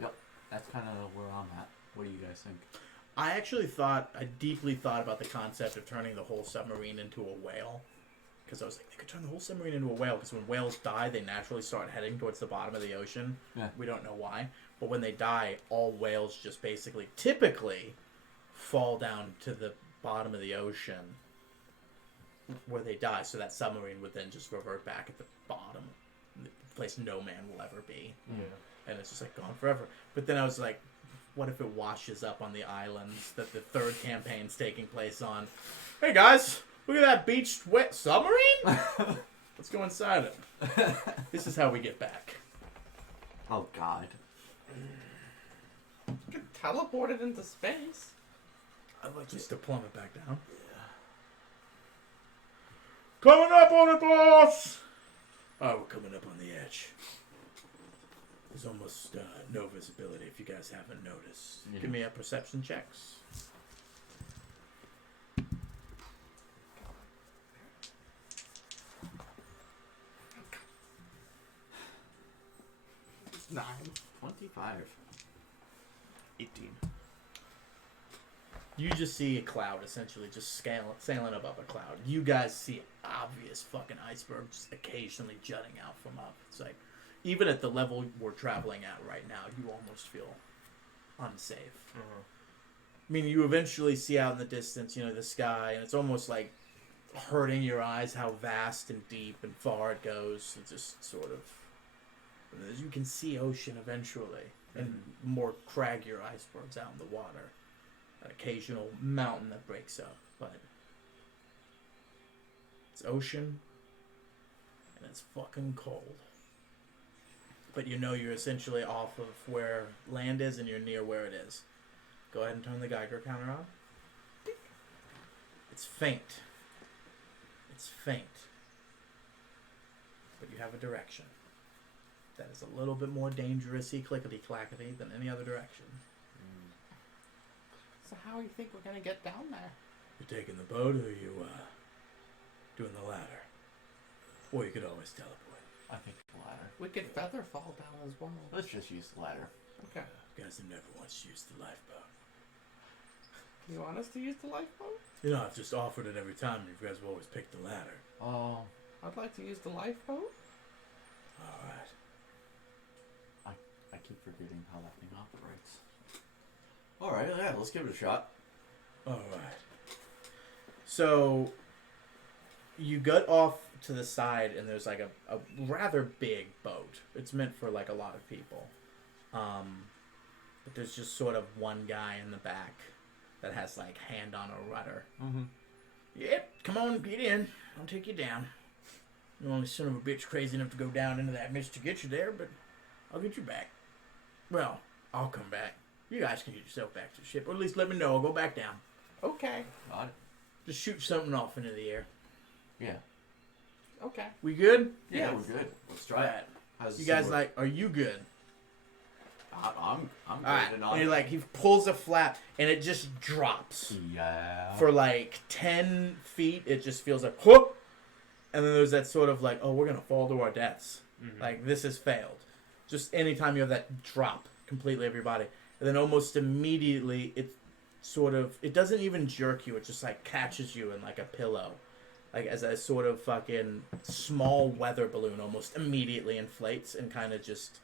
Yep. That's kind of where I'm at. What do you guys think? I deeply thought about the concept of turning the whole submarine into a whale. Because I was like, they could turn the whole submarine into a whale, because when whales die, they naturally start heading towards the bottom of the ocean. Yeah. We don't know why. But when they die, all whales just basically, typically, fall down to the bottom of the ocean where they die. So that submarine would then just revert back at the bottom, the place no man will ever be. Yeah. And it's just like gone forever. But then I was like, what if it washes up on the islands that the third campaign's taking place on? Hey guys, look at that beached wet submarine? Let's go inside it. This is how we get back. Oh, God. You could teleport it into space. I'd like Just to. to plummet back down. Yeah. Coming up on it, boss! Oh, we're coming up on the edge. There's almost no visibility if you guys haven't noticed. Yeah. Give me a perception checks. It's 9. 25. 18. You just see a cloud, essentially, just sailing above a cloud. You guys see obvious fucking iceberg just occasionally jutting out from up. It's like, even at the level we're traveling at right now, you almost feel unsafe. I mean, you eventually see out in the distance, the sky, and it's almost like hurting your eyes how vast and deep and far it goes. It just sort of, as you can see ocean eventually, and more craggier icebergs out in the water. An occasional mountain that breaks up, but it's ocean, and it's fucking cold. But you're essentially off of where land is, and you're near where it is. Go ahead and turn the Geiger counter on. It's faint. It's faint. But you have a direction that is a little bit more dangerous-y, clickety-clackety than any other direction. So how do you think we're going to get down there? You taking the boat, or you doing the ladder? Or you could always teleport. I think the ladder. We could feather fall down as well. Let's just use the ladder. Okay. You guys have never once used the lifeboat. You want us to use the lifeboat? I've just offered it every time. You guys have always picked the ladder. Oh. I'd like to use the lifeboat. All right. I keep forgetting how that thing operates. All right, yeah, let's give it a shot. All right. So you get off to the side, and there's like a rather big boat. It's meant for like a lot of people. But there's just sort of one guy in the back that has like hand on a rudder. Mm-hmm. Yep, come on, get in. I'll take you down. You're only son of a bitch crazy enough to go down into that mist to get you there, but I'll get you back. Well, I'll come back. You guys can get yourself back to the ship, or at least let me know. I'll go back down. Okay. Got it. Just shoot something off into the air. Yeah. Okay. We good? Yeah, Yes. we're good. Let's try it. How's You the guys sword? are you good? I'm good. Alright. And And he pulls a flap, and it just drops. Yeah. For like 10 feet, it just feels like, whoop! And then there's that sort of like, oh, we're going to fall to our deaths. Mm-hmm. Like, this has failed. Just anytime you have that drop completely of your body. And then almost immediately, it doesn't even jerk you. It just like catches you in like a pillow. Like as a sort of fucking small weather balloon almost immediately inflates and kind of just...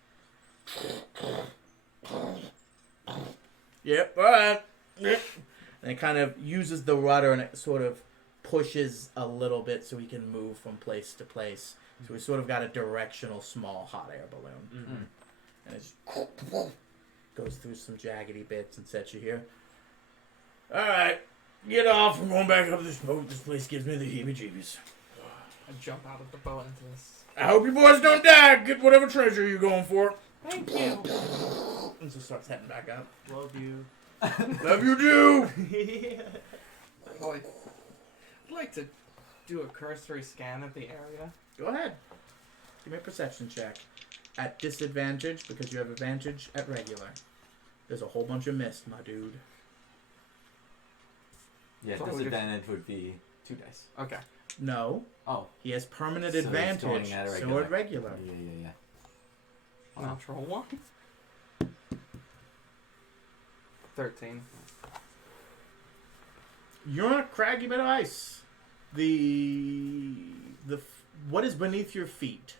Yep, alright. And it kind of uses the rudder, and it sort of pushes a little bit so he can move from place to place. So we sort of got a directional small hot air balloon. Mm-hmm. And it just goes through some jaggedy bits and sets you here. Alright, get off. I'm going back up this boat. This place gives me the heebie-jeebies. I jump out of the boat into this. I hope you boys don't die. Get whatever treasure you're going for. Thank you. And so starts heading back up. Love you. Love you too. I'd like to do a cursory scan of the area. Go ahead. Give me a perception check. At disadvantage, because you have advantage at regular. There's a whole bunch of mist, my dude. Yeah, So disadvantage would be 2 dice. Okay. No. Oh. He has permanent So he's advantage. going at a So regular. at regular. Yeah. Natural 1. 13. You're on a craggy bit of ice. What is beneath your feet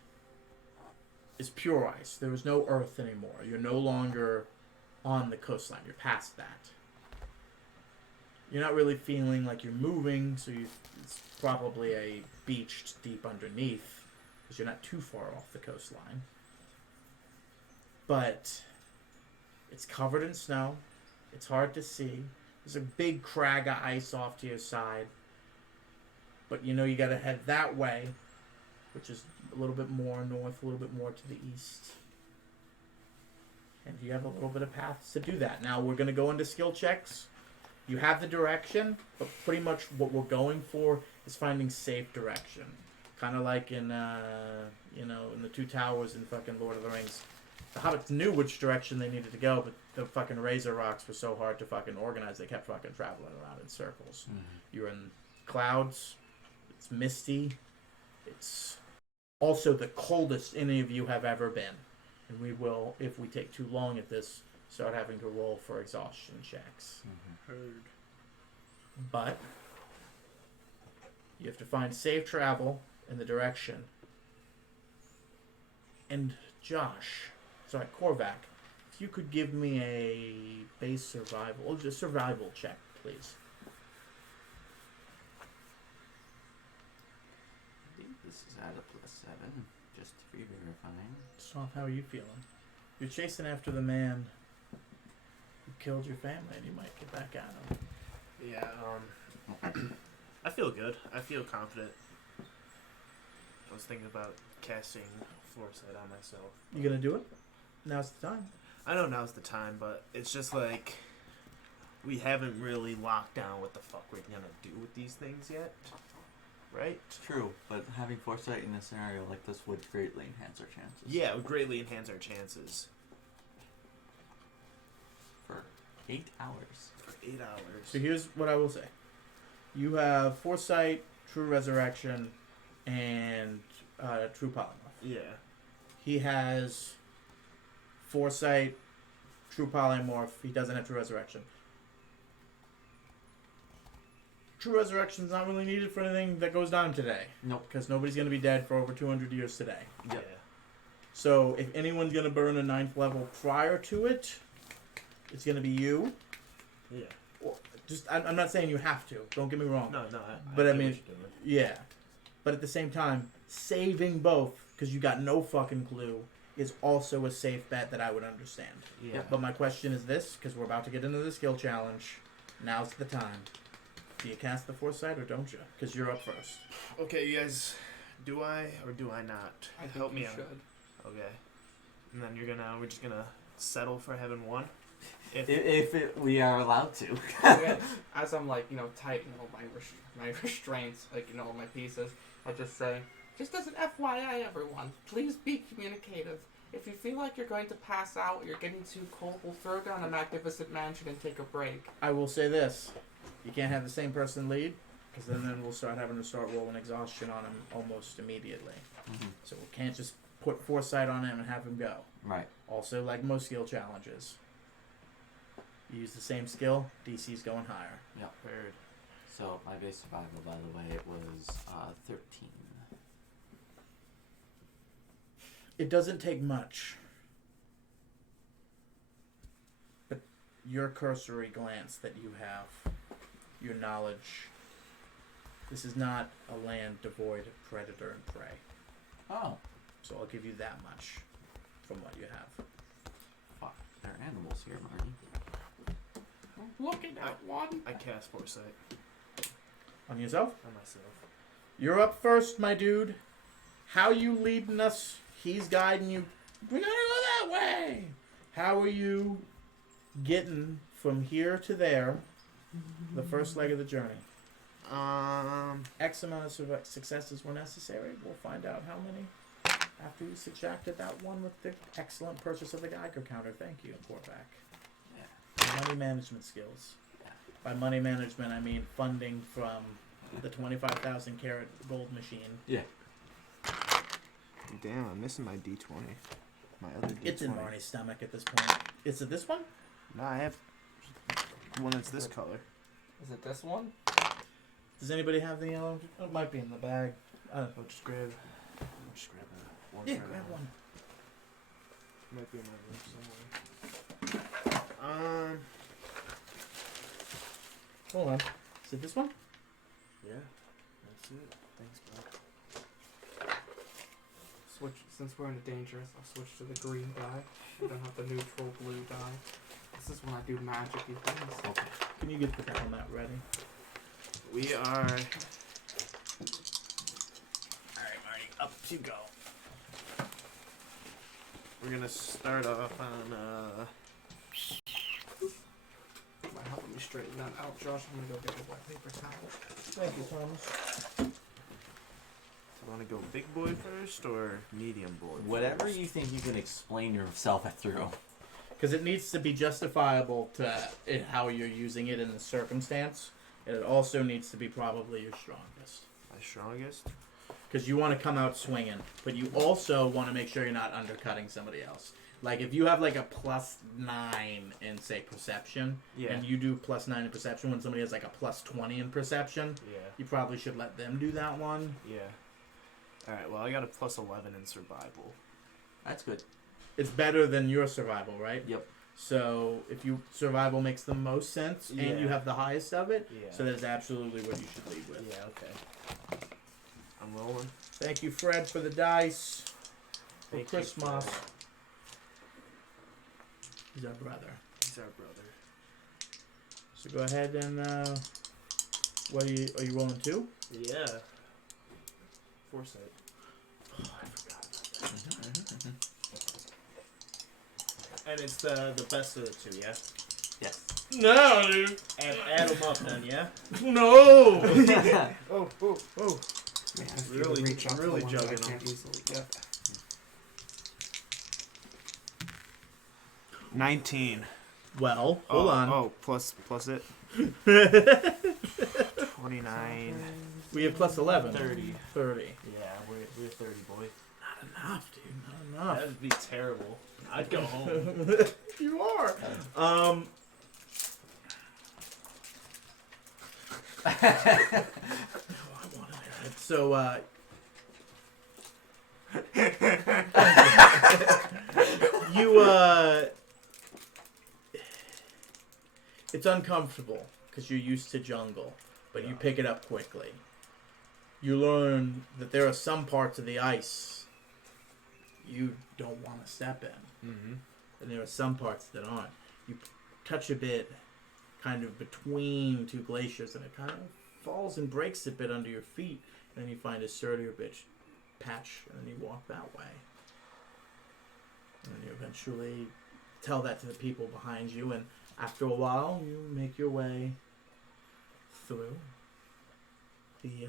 is pure ice. There is no earth anymore. You're no longer on the coastline. You're past that. You're not really feeling like you're moving, so it's probably a beach deep underneath, because you're not too far off the coastline. But it's covered in snow. It's hard to see. There's a big crag of ice off to your side. But you gotta head that way, which is a little bit more north, a little bit more to the east. And you have a little bit of paths to do that. Now we're gonna go into skill checks. You have the direction, but pretty much what we're going for is finding safe direction. Kind of like in, in the Two Towers in fucking Lord of the Rings. The hobbits knew which direction they needed to go, but the fucking Razor Rocks were so hard to fucking organize, they kept fucking traveling around in circles. Mm-hmm. You're in clouds. It's misty. It's also the coldest any of you have ever been. And we will, if we take too long at this, start having to roll for exhaustion checks. Mm-hmm. Heard. But you have to find safe travel in the direction. And Korvac, If you could give me a base survival, just survival check, please. I think this is at a +7, just to be verifying. Soft, how are you feeling? You're chasing after the man who killed your family, and you might get back at him. Yeah, I feel good. I feel confident. I was thinking about casting Foresight on myself. You gonna do it? Now's the time. I know now's the time, but it's just like we haven't really locked down what the fuck we're gonna do with these things yet, right? True, but having foresight in a scenario like this would greatly enhance our chances. Yeah, it would greatly enhance our chances. For 8 hours. For 8 hours. So here's what I will say. You have Foresight, True Resurrection, and True Polymorph. Yeah. He has Foresight, True Polymorph. He doesn't have True Resurrection. True Resurrection's not really needed for anything that goes down today. Nope. Because nobody's going to be dead for over 200 years today. Yeah. So if anyone's going to burn a 9th level prior to it, it's going to be you. Yeah. I'm not saying you have to. Don't get me wrong. No. But I get mean, what you're doing. yeah. But at the same time, saving both, because you got no fucking clue, is also a safe bet that I would understand. Yeah. But my question is this, because we're about to get into the skill challenge. Now's the time. Do you cast the Foresight or don't you? Because you're up first. Okay, you guys, do I or do I not? I think Help me you out. should. Okay. And then we're just gonna settle for having one. We are allowed to. Yeah, as I'm like, tightening all my restraints, all my pieces, I just say, just as an FYI, everyone, please be communicative. If you feel like you're going to pass out or you're getting too cold, we'll throw down a magnificent mansion and take a break. I will say this. You can't have the same person lead, because then we'll start having to start rolling exhaustion on him almost immediately. Mm-hmm. So we can't just put Foresight on him and have him go. Right. Also, like most skill challenges, you use the same skill, DC's going higher. Yep. Heard. So my base survival, by the way, it was 13. It doesn't take much. But your cursory glance that you have, your knowledge, this is not a land devoid of predator and prey. Oh. So I'll give you that much from what you have. Fuck. There are animals here, Marty. Looking at one. I cast Foresight On yourself? on myself. You're up first, my dude. How you leading us? He's guiding you. We gotta go that way. How are you getting from here to there? The first leg of the journey. X amount of successes were necessary. We'll find out how many after you subtracted that one with the excellent purchase of the Geiger counter. Thank you, Portback. Yeah. Money management skills. Yeah. By money management, I mean funding from the 25,000 carat gold machine. Yeah. Damn, I'm missing my D20. My other D20. It's in Marnie's stomach at this point. Is it this one? No, I have one that's this color. Is it this one? Does anybody have the yellow? Oh, it might be in the bag. I'll just grab one. Yeah, for grab now. one. Might be in my room somewhere. Hold on. Is it this one? Yeah, that's it. Thanks, bud. Switch, since we're in a dangerous, I'll switch to the green dye. I don't have the neutral blue dye. This is when I do magic-y things. Okay. Can you get the on that ready? We are. Alright, Marty, up you go. We're gonna start off on, Might help me straighten that out, Josh. I'm gonna go get a wet paper towel. Thank you, Thomas. do you want to go big boy first or medium boy? Whatever first? you think you can explain yourself through. Because it needs to be justifiable to how you're using it in the circumstance. And it also needs to be probably your strongest. My strongest? Because you want to come out swinging. But you also want to make sure you're not undercutting somebody else. Like, if you have, like, a +9 in, say, perception, Yeah. and you do +9 in perception when somebody has, like, a +20 in perception, Yeah. you probably should let them do that one. Yeah. Alright, well, I got a +11 in survival. That's good. it's better than your survival, right? Yep. So if you survival makes the most sense and you Yeah. have the highest of it, Yeah. so that's absolutely what you should lead with. Yeah, okay. I'm rolling. Thank you, Fred, for the dice. For Thank you, Christmas. Fred. He's our brother. He's our brother. So go ahead and what are you rolling 2? Yeah. Foresight. Oh, I forgot about that. And it's the best of the 2, yeah? Yes. No, dude. Add them up then, yeah? No! Oh. Man, if you Really- would reach out to really the ones I jugging 'em. can't easily get. 19. Well, hold on. Oh, plus it. 29. We have plus 11. 30. 30. Yeah, we're 30, boy. Not enough, dude. Not enough. That'd be terrible. I'd go home. You are. Oh, I wanted it. So, it's uncomfortable because you're used to jungle, but you pick it up quickly. You learn that there are some parts of the ice you don't want to step in. Mm-hmm. And there are some parts that aren't. You touch a bit kind of between two glaciers and it kind of falls and breaks a bit under your feet. And then you find a sturdier patch and then you walk that way. And you eventually tell that to the people behind you, and after a while you make your way through the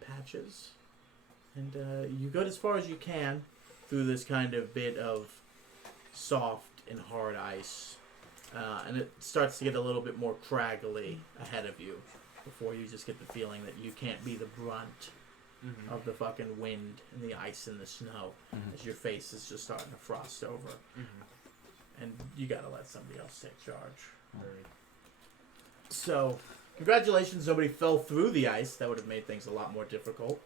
patches. And you go as far as you can through this kind of bit of soft and hard ice. And it starts to get a little bit more craggly ahead of you before you just get the feeling that you can't be the brunt of the fucking wind and the ice and the snow as your face is just starting to frost over. And you gotta let somebody else take charge. So, congratulations, nobody fell through the ice. That would have made things a lot more difficult.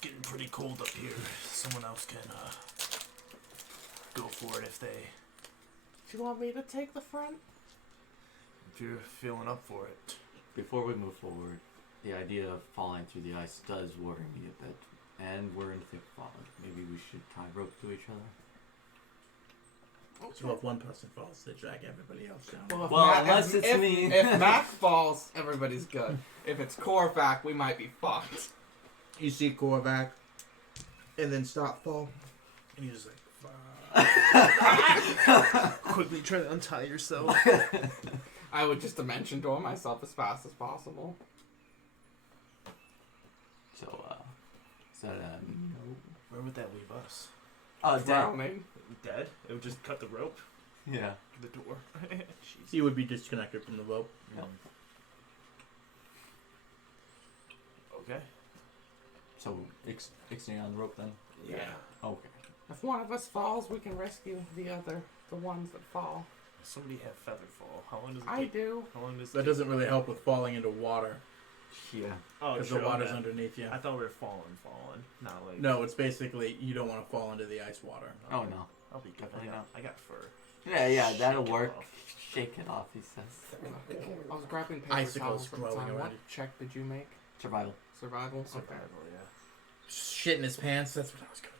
Getting pretty cold up here. Someone else can go for it if Do you want me to take the front? you're feeling up for it. Before we move forward, the idea of falling through the ice does worry me a bit. And we're in thick fog. Maybe we should tie rope to each other. So if one person falls, they drag everybody else down. Well, unless it's me. If Mac falls, everybody's good. If it's Korvac, we might be fucked. You see Korvac, and then stop fall, and you're just like, fuck. Quickly try to untie yourself. I would just dimension door myself as fast as possible. So, is that no? Where would that leave us? Drowning. Dead? It would just cut the rope Yeah. to the door. Jeez. You would be disconnected from the rope. Yep. Okay. So, Ixnay on the rope then? Yeah. Okay. If one of us falls, we can rescue the ones that fall. Somebody have feather fall. How long does it I take? do. How long does it That take? doesn't really help with falling into water, Yeah. Oh, because sure, the water's okay. underneath you. I thought we were falling. Not like... No, it's basically you don't want to fall into the ice water. Oh no. I'll be good. Definitely not. I got fur. Yeah, that'll Shake it work. off. Shake it off, he says. I was grabbing paper Icicles towels at the growing time. around What you. check did you make? Survival. Survival? Okay. Survival, yeah. Shit in his pants. That's what I was gonna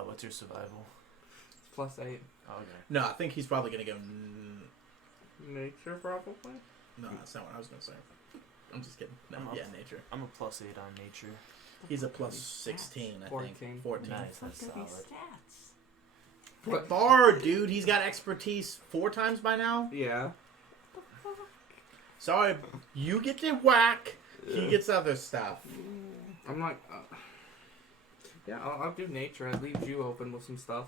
do. What's your survival? +8. Oh, okay. No, I think he's probably gonna go. Nature, probably? No, that's not what I was gonna say. I'm just kidding. No, I'm yeah, up. nature. I'm a +8 on nature. He's a plus 16, I 14. think. 14. Nice, that's solid. What bard, dude? He's got expertise 4 times by now. Yeah. Sorry, you get to whack. He gets other stuff. I'm not... yeah, I'll do nature. It leaves you open with some stuff.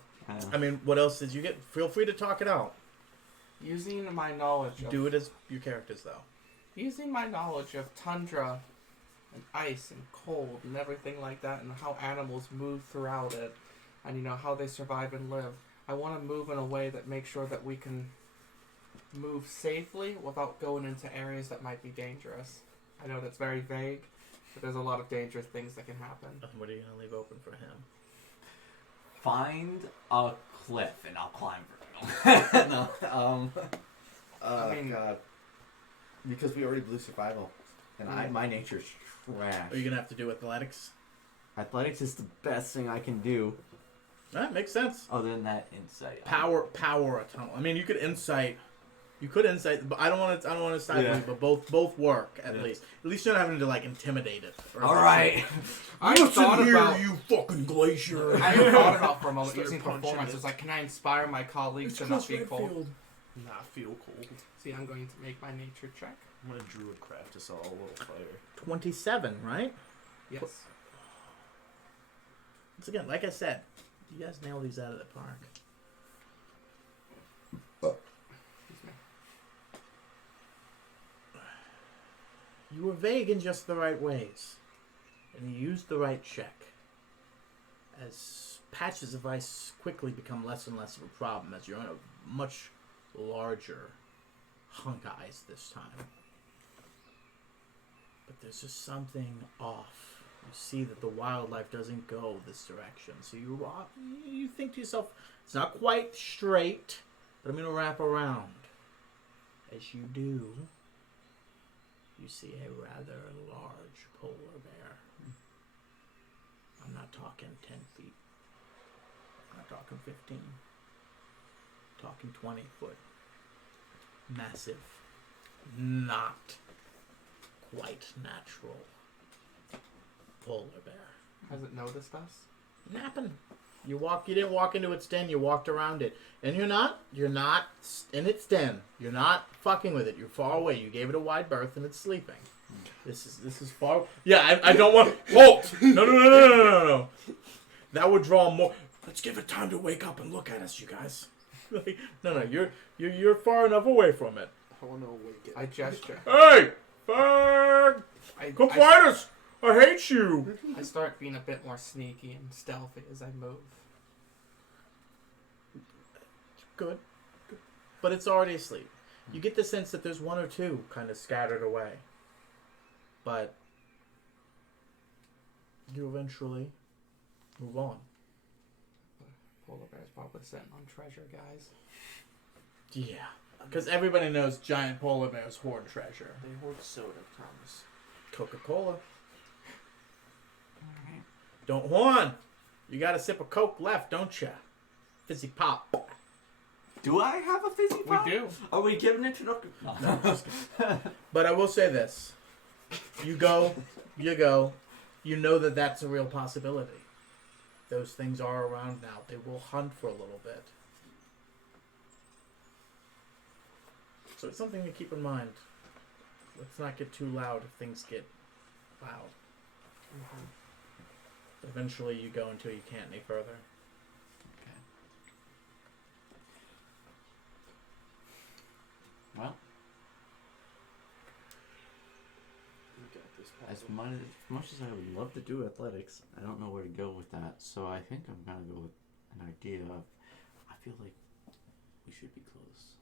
I mean, what else did you get? Feel free to talk it out. Using my knowledge of... Do it as your characters, though. Using my knowledge of tundra and ice and cold and everything like that, and how animals move throughout it, and how they survive and live, I want to move in a way that makes sure that we can move safely without going into areas that might be dangerous. I know that's very vague, but there's a lot of dangerous things that can happen. What are you gonna leave open for him? Find a cliff and I'll climb for it. No. I mean- God. Because we already blew survival, and my nature's trash. Are you gonna have to do athletics? Athletics is the best thing I can do. That makes sense. Other than that, insight. Power a tunnel. I mean, you could insight. But I don't want to side Yeah. with you, but both work at Yeah. least. At least you're not having to like intimidate it. All right. I thought about. you fucking glacier. I thought about for a moment Start using punching performance. it. It's like, can I inspire my colleagues to not be cold? Not feel cold. See, I'm going to make my nature check. I'm gonna druid craft us all a little fire. 27, right? Yes. Once again, like I said, you guys nail these out of the park. Excuse me. You were vague in just the right ways, and you used the right check. As patches of ice quickly become less and less of a problem as you're on a much larger hunk of ice this time. But there's just something off. You see that the wildlife doesn't go this direction, so you think to yourself, it's not quite straight, but I'm going to wrap around. As you do, you see a rather large polar bear. I'm not talking 10 feet. I'm not talking 15. I'm talking 20 foot. Massive. Not quite natural polar bear. Has it noticed us? Napping. You didn't walk into its den, you walked around it. And you're not in its den. You're not fucking with it. You're far away. You gave it a wide berth and it's sleeping. This is far. Yeah, I don't want. Halt! No. That would draw more. Let's give it time to wake up and look at us, you guys. No, you're far enough away from it. I want to awake it. I gesture. Hey, Ferg! Come fight us! I hate you. I start being a bit more sneaky and stealthy as I move. Good. But it's already asleep. You get the sense that there's one or two kind of scattered away. But you eventually move on. Polar bear's probably sitting on treasure, guys. Yeah. Because everybody knows giant polar bears hoard treasure. They hoard soda, Thomas. Coca-Cola. Don't Juan. You got a sip of Coke left, don't you? Fizzy pop. Do I have a fizzy pop? We do. Are we giving it to Nook? No. But I will say this. You go. You know that that's a real possibility. Those things are around now. They will hunt for a little bit. So it's something to keep in mind. Let's not get too loud if things get loud. Mm-hmm. Eventually you go until you can't any further. Well, We got this. as much as I would love to do athletics, I don't know where to go with that. So I think I'm gonna go with an idea of. I feel like we should be close.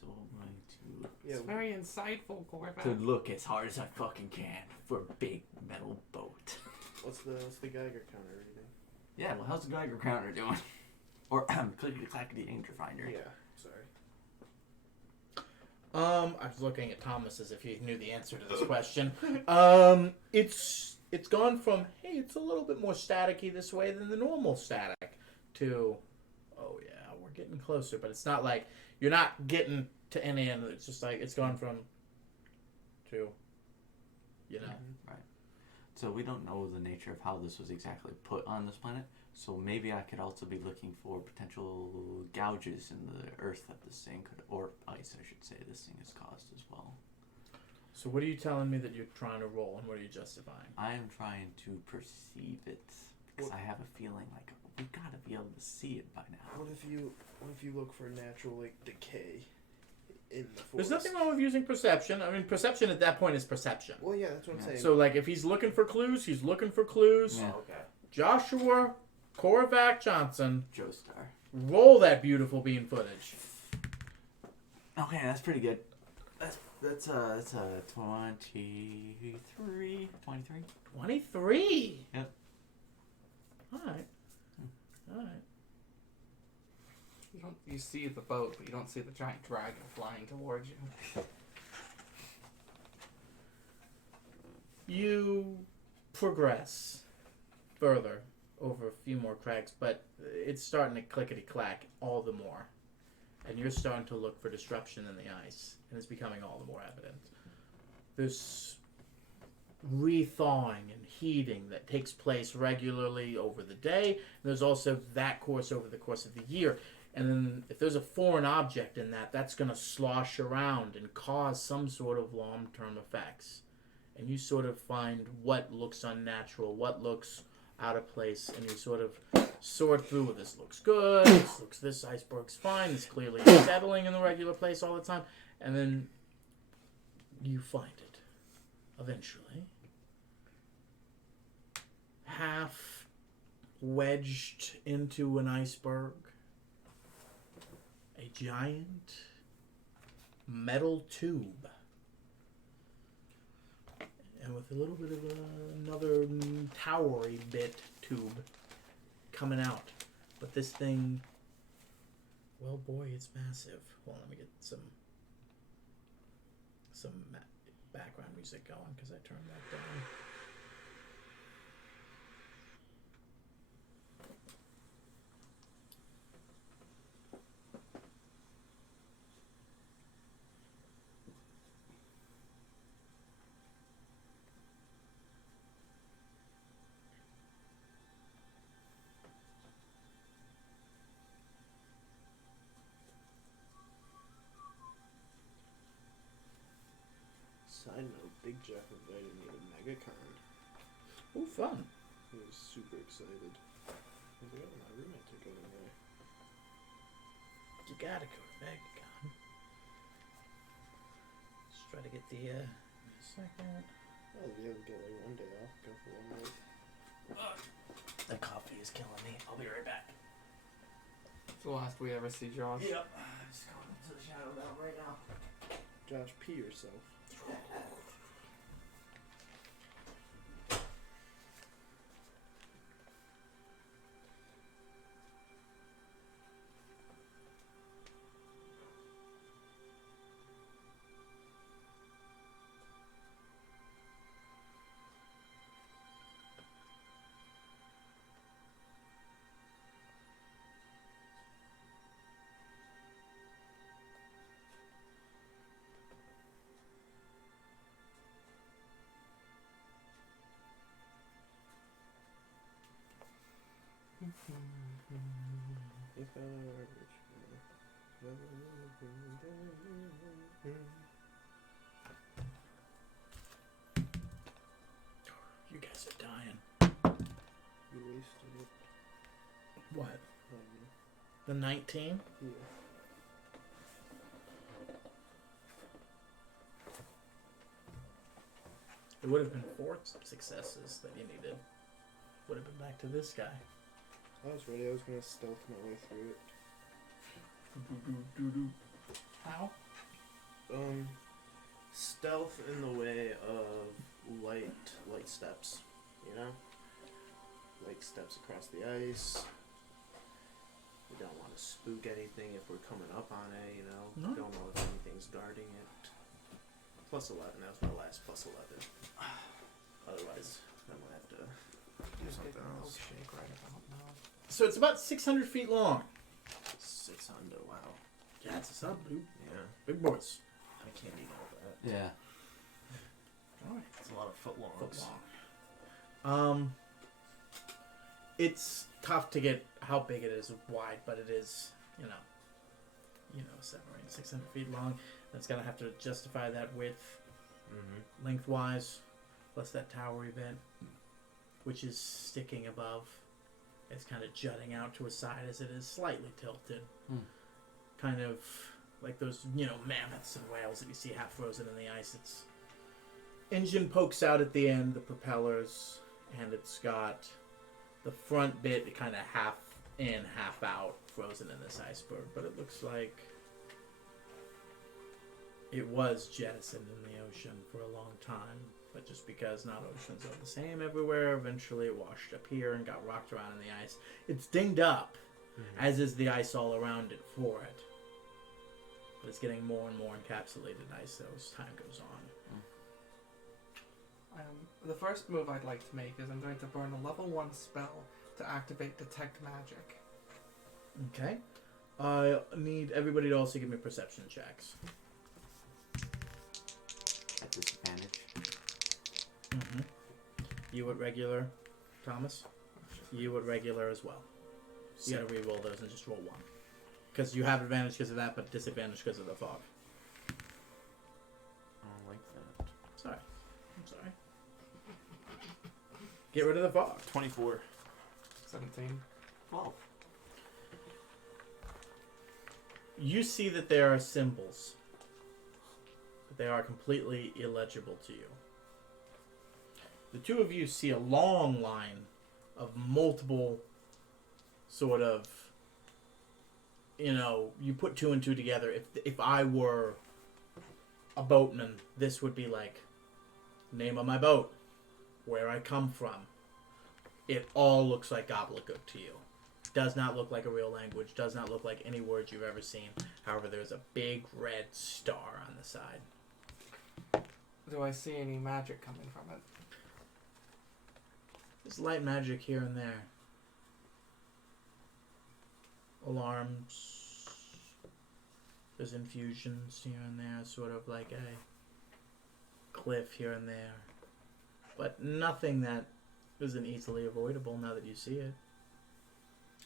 So I'm going to. Yeah, It's very insightful, Corvette. To look as hard as I fucking can for a big metal boat. what's the Geiger counter reading? Yeah, well, how's the Geiger counter doing? Or clickety clackety danger finder. Yeah, sorry. I was looking at Thomas as if he knew the answer to this question. It's gone from, hey, it's a little bit more staticky this way than the normal static to, oh yeah, we're getting closer, but it's not like you're not getting to any end. It's just like it's gone from to, you know. Right. So we don't know the nature of how this was exactly put on this planet. So maybe I could also be looking for potential gouges in the earth that this thing could, or ice, I should say, this thing has caused as well. So what are you telling me that you're trying to roll, and what are you justifying? I am trying to perceive it because I have a feeling like we've got to be able to see it by now. What if you look for natural decay in the forest? There's nothing wrong with using perception. I mean, perception at that point is perception. Well, yeah, that's what I'm saying. So, like, if he's looking for clues, he's looking for clues. Yeah. Oh, okay. Joshua Korvac Johnson, Joestar. roll that beautiful bean footage. Okay, that's pretty good. That's a 23. 23? 23. Yep. All right. Alright. You see the boat, but you don't see the giant dragon flying towards you. You progress further over a few more cracks, but it's starting to clickety-clack all the more. And you're starting to look for disruption in the ice, and it's becoming all the more evident. There's re-thawing and heating that takes place regularly over the day. And there's also that course over the course of the year. And then if there's a foreign object in that, that's going to slosh around and cause some sort of long-term effects. And you sort of find what looks unnatural, what looks out of place, and you sort of sort through, well, this looks good, this iceberg's fine, this clearly is settling in the regular place all the time, and then you find it, eventually. Half wedged into an iceberg, a giant metal tube. And with a little bit of another towery bit tube coming out. But this thing, well, boy, it's massive. Hold on, let me get some background music going because I turned that down. Side note, Big Jeff invited me to MegaCon. Oh, fun. He was super excited. I was like, oh, my roommate took over there. You gotta go to MegaCon. Just try to get the, second. I'll be able to get like one day off, go for 1 week. The coffee is killing me. I'll be right back. It's the last we ever see Josh. Yep. I'm just going into the shadow down right now. Josh, pee yourself. If I were You guys are dying. you wasted it. What? The 19? Yeah. It would have been 4 successes that you needed. Would have been back to this guy. I was ready. I was gonna stealth my way through it. How? Stealth in the way of light steps. You know, like steps across the ice. We don't want to spook anything if we're coming up on it. You know, No. Don't know if anything's guarding it. +11. That was my last +11. Otherwise, I'm gonna have to do something else. Milkshake right about now. So it's about 600 feet long. 600. Wow. Yeah, it's a sub, dude. Yeah. Big boys. I can't eat all that. Yeah. Alright. It's a lot of foot longs. Foot long. It's tough to get how big it is wide, but it is, you know, submarine, 600 feet long. That's gonna have to justify that width, lengthwise, plus that tower event, which is sticking above. It's kind of jutting out to a side as it is slightly tilted. Kind of like those, mammoths and whales that you see half frozen in the ice. Its engine pokes out at the end, the propellers, and it's got the front bit kind of half in, half out, frozen in this iceberg. But it looks like it was jettisoned in the ocean for a long time. But just because not oceans are the same everywhere, eventually it washed up here and got rocked around in the ice. It's dinged up, as is the ice all around it for it. But it's getting more and more encapsulated ice as time goes on. The first move I'd like to make is I'm going to burn a level 1 spell to activate Detect Magic. Okay. I need everybody to also give me perception checks. At disadvantage. Mm-hmm. You at regular, Thomas? You at regular as well. You gotta re-roll those and just roll 1. Because you have advantage because of that, but disadvantage because of the fog. I don't like that. Sorry. I'm sorry. Get rid of the fog. 24. 17. 12. You see that there are symbols, but they are completely illegible to you. The two of you see a long line of multiple sort of, you put 2 and 2 together. If I were a boatman, this would be like, name of my boat, where I come from. It all looks like gobbledygook to you. Does not look like a real language. Does not look like any words you've ever seen. However, there's a big red star on the side. Do I see any magic coming from it? There's light magic here and there. Alarms. There's infusions here and there, sort of like a cliff here and there. But nothing that isn't easily avoidable now that you see it.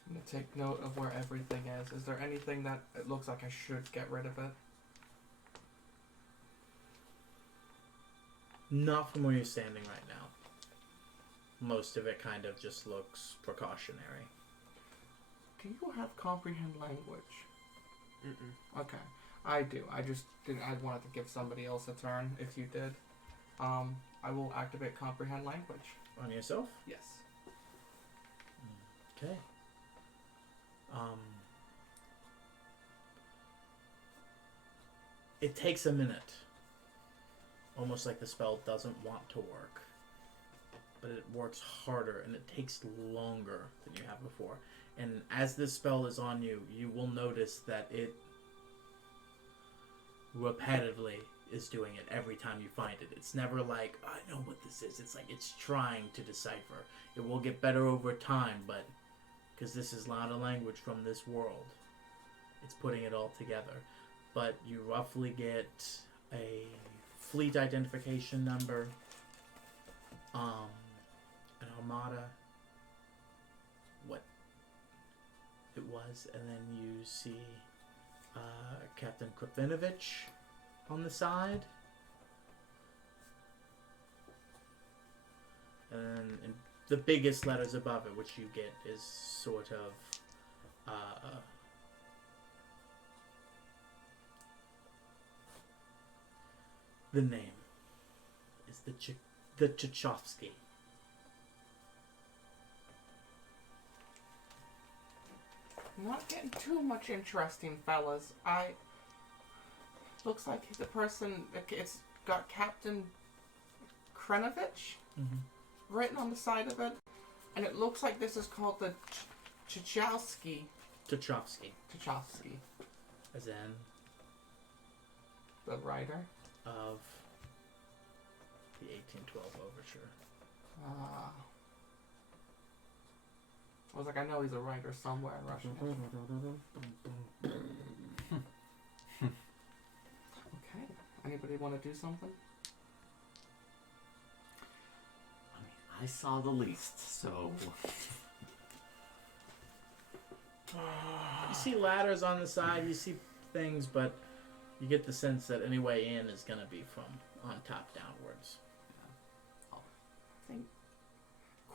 I'm going to take note of where everything is. Is there anything that it looks like I should get rid of it? Not from where you're standing right now. Most of it kind of just looks precautionary. Do you have comprehend language? Mm-mm. Okay. I do. I just didn't. I wanted to give somebody else a turn if you did. I will activate comprehend language. On yourself? Yes. Okay. It takes a minute. Almost like the spell doesn't want to work. But it works harder and it takes longer than you have before. And as this spell is on you, you will notice that it repetitively is doing it every time you find it. It's never like, I know what this is. It's like it's trying to decipher. It will get better over time, but because this is not a language from this world, it's putting it all together. But you roughly get a fleet identification number, an armada, what it was, and then you see Captain Krupvinovich on the side, and then in the biggest letters above it, which you get, is sort of the name is the Tchaikovsky. Not getting too much interesting, fellas. Looks like the person. It's got Captain Krenovich written on the side of it, and it looks like this is called the Tchaikovsky. Tchaikovsky. Tchaikovsky. As in The writer of the 1812 overture. I was like, I know he's a writer somewhere in Russian. Okay. Anybody want to do something? I mean, I saw the least, so... You see ladders on the side, you see things, but you get the sense that any way in is going to be from on top downwards. I think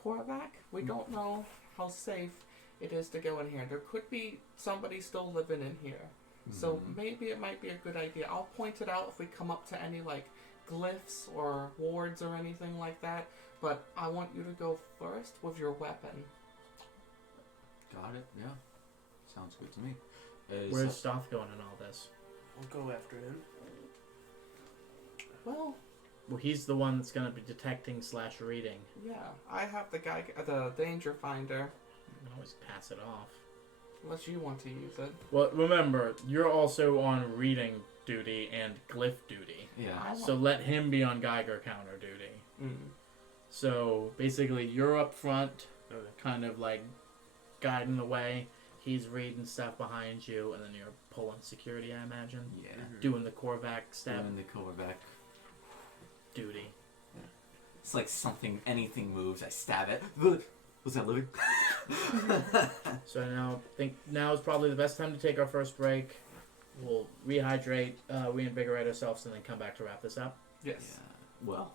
Korvac, we don't know how safe it is to go in here. There could be somebody still living in here. So maybe it might be a good idea. I'll point it out if we come up to any like glyphs or wards or anything like that. But I want you to go first with your weapon. Got it, yeah. Sounds good to me. Where's Stoth going in all this? I'll go after him. Well, Well, he's the one that's gonna be detecting / reading. Yeah, I have the danger finder. You can always pass it off. Unless you want to use it. Well, remember, you're also on reading duty and glyph duty. Yeah. So let him be on Geiger counter duty. Mm. So basically, you're up front, kind of like guiding the way. He's reading stuff behind you, and then you're pulling security, I imagine. Yeah. Doing the Korvac step. Doing the Korvac duty. Yeah. It's like anything moves, I stab it. Was that living? So now, I think now is probably the best time to take our first break. We'll rehydrate, reinvigorate ourselves, and then come back to wrap this up. Yes. Yeah. Well,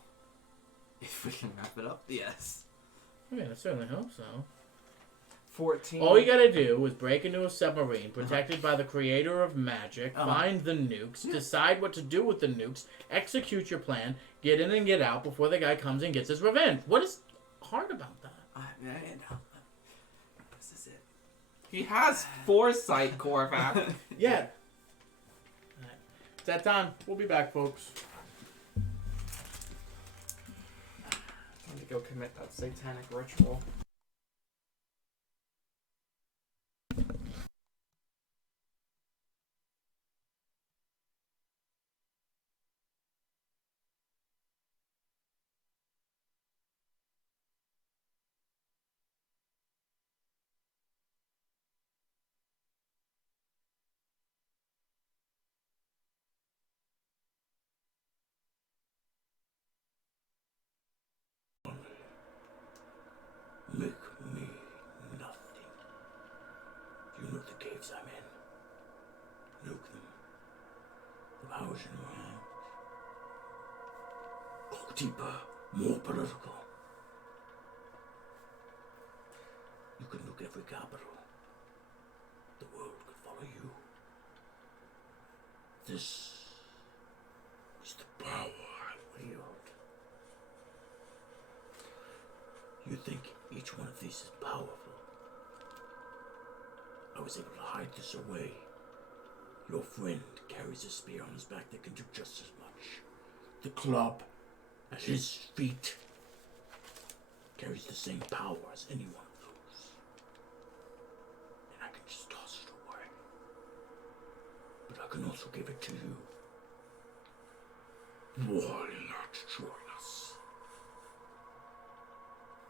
if we can wrap it up, yes. I mean, I certainly hope so. 14. All you gotta do is break into a submarine protected by the creator of magic, find the nukes, decide what to do with the nukes, execute your plan, get in and get out before the guy comes and gets his revenge. What is hard about that? This is it. He has foresight, Korvac. Yeah. It's that time. We'll be back, folks. Time to go commit that satanic ritual. Make me nothing. You know the caves I'm in. Nuke them. The power's in your hands. Go deeper, more political. You can nuke every capital. The world could follow you. This is the power I wield. You think each one of these is powerful? I was able to hide this away. Your friend carries a spear on his back that can do just as much. The club at his feet carries the same power as any one of those. And I can just toss it away. But I can also give it to you. Why not join us?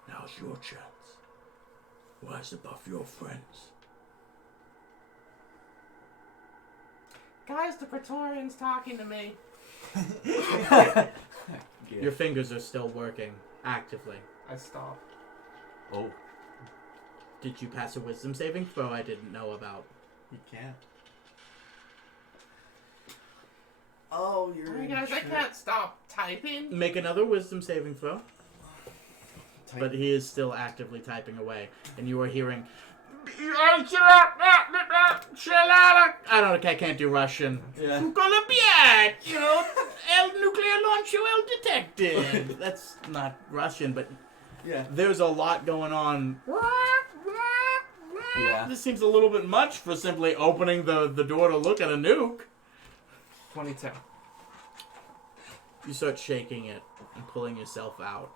Now's your chance. Rise above your friends. Guys, the Praetorian's talking to me. Your fingers are still working actively. I stop. Oh, Did you pass a wisdom saving throw I didn't know about? you can. Oh, you're Hey guys, I can't stop typing. Make another wisdom saving throw. But he is still actively typing away. And you are hearing... I can't do Russian. Yeah. You know, el nuclear launcher well detected. That's not Russian, but Yeah. there's a lot going on. Yeah. This seems a little bit much for simply opening the door to look at a nuke. 22. You start shaking it and pulling yourself out.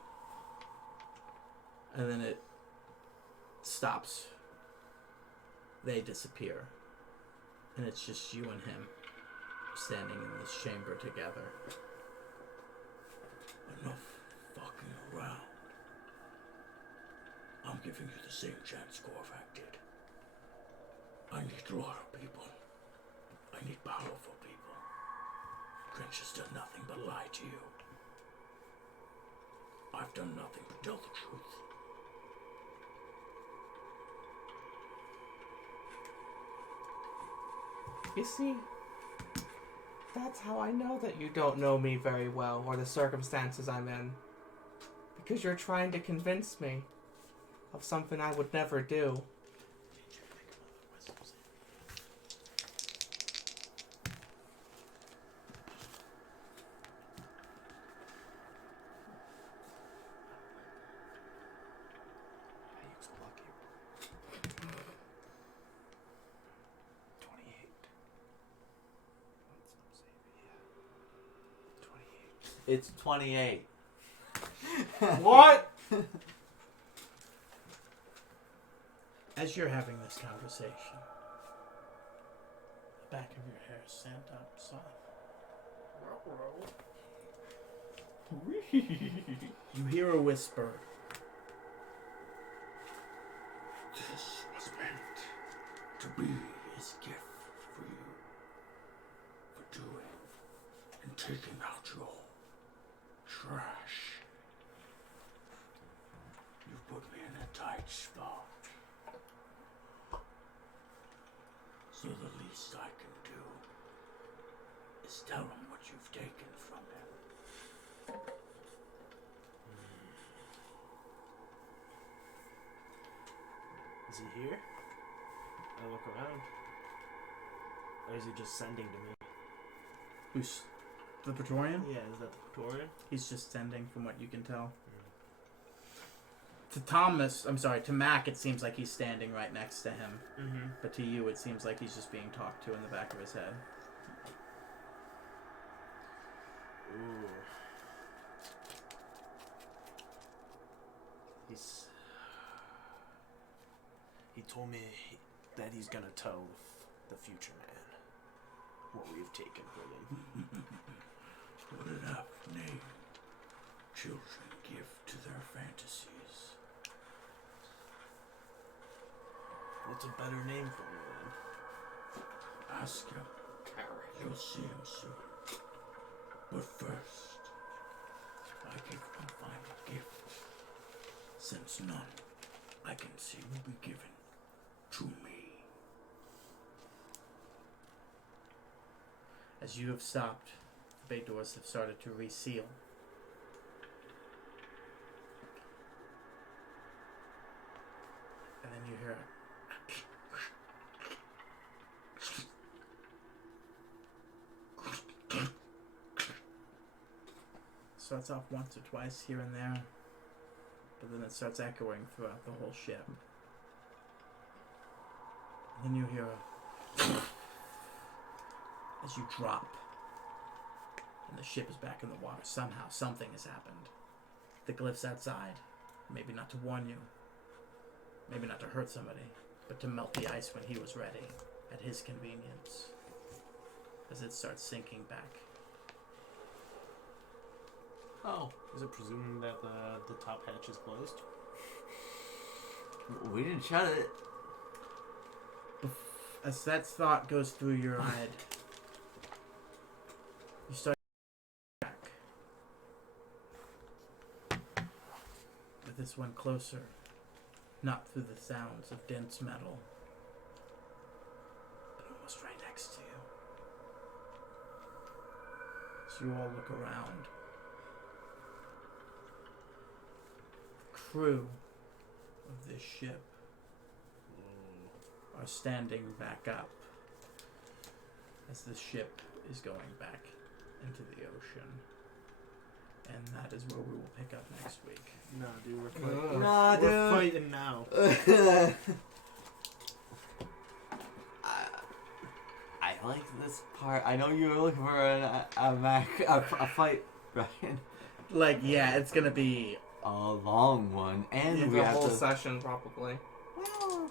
And then it stops. They disappear. And it's just you and him standing in this chamber together. Enough fucking around. I'm giving you the same chance Korvac did. I need loyal people. I need powerful people. Grinch has done nothing but lie to you. I've done nothing but tell the truth. You see, that's how I know that you don't know me very well or the circumstances I'm in. Because you're trying to convince me of something I would never do. It's 28. What? As you're having this conversation, the back of your hair stands up soft. You hear a whisper. This was meant to be his gift for you. For doing and taking out your trash. You put me in a tight spot. So the least I can do is tell him what you've taken from him. Is he here? I look around. Or is he just sending to me? Who's the Praetorian? Yeah, is that the Praetorian? He's just sending from what you can tell. To Mac, it seems like he's standing right next to him. Mm-hmm. But to you, it seems like he's just being talked to in the back of his head. Ooh. He told me that he's gonna tell the future man what we've taken from him. What an apt name children give to their fantasies. What's a better name for me then? Ask him. You'll see him soon. But first, I give one final gift. Since none I can see will be given to me. As you have stopped, the bay doors have started to reseal. And then you hear starts off once or twice here and there, but then it starts echoing throughout the whole ship. And then you hear as you drop, and the ship is back in the water. Somehow, something has happened. The glyph's outside, maybe not to warn you, maybe not to hurt somebody, but to melt the ice when he was ready, at his convenience, as it starts sinking back. Oh, is it presuming that the top hatch is closed? We didn't shut it. As that thought goes through your head, you start back. With this one closer, not through the sounds of dense metal, but almost right next to you. So you all look around. The crew of this ship are standing back up as the ship is going back into the ocean. And that is where we will pick up next week. No, dude, we're fighting. Nah, dude. We're fighting now. I like this part. I know you were looking for a fight, Ryan. Like, yeah, it's gonna be A long one, and Yeah, we the have whole to. session probably. Well,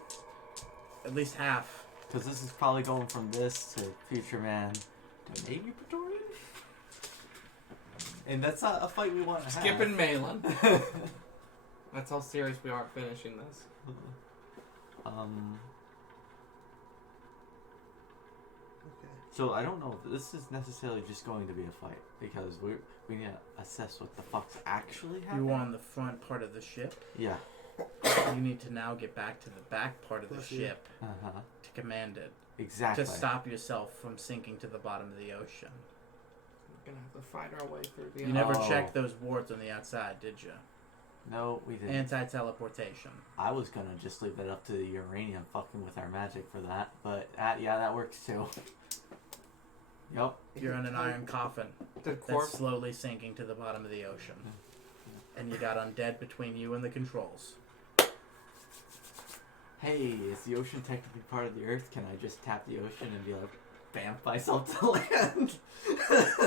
at least half. because this is probably going from this to Future Man to maybe Praetorian, and that's not a fight we want to have. Skipping Malin. That's how serious we are finishing this. So I don't know if this is necessarily just going to be a fight because we need to assess what the fuck's actually happening. You're on the front part of the ship. Yeah. You need to now get back to the back part of the ship to command it. Exactly. To stop yourself from sinking to the bottom of the ocean. We're gonna have to fight our way through the. You never checked those wards on the outside, did you? No, we didn't. Anti-teleportation. I was gonna just leave that up to the uranium fucking with our magic for that, but yeah, that works too. Yup. You're in an iron coffin that's slowly sinking to the bottom of the ocean. And you got undead between you and the controls. Hey, is the ocean technically part of the earth? Can I just tap the ocean and be like, bam myself to land?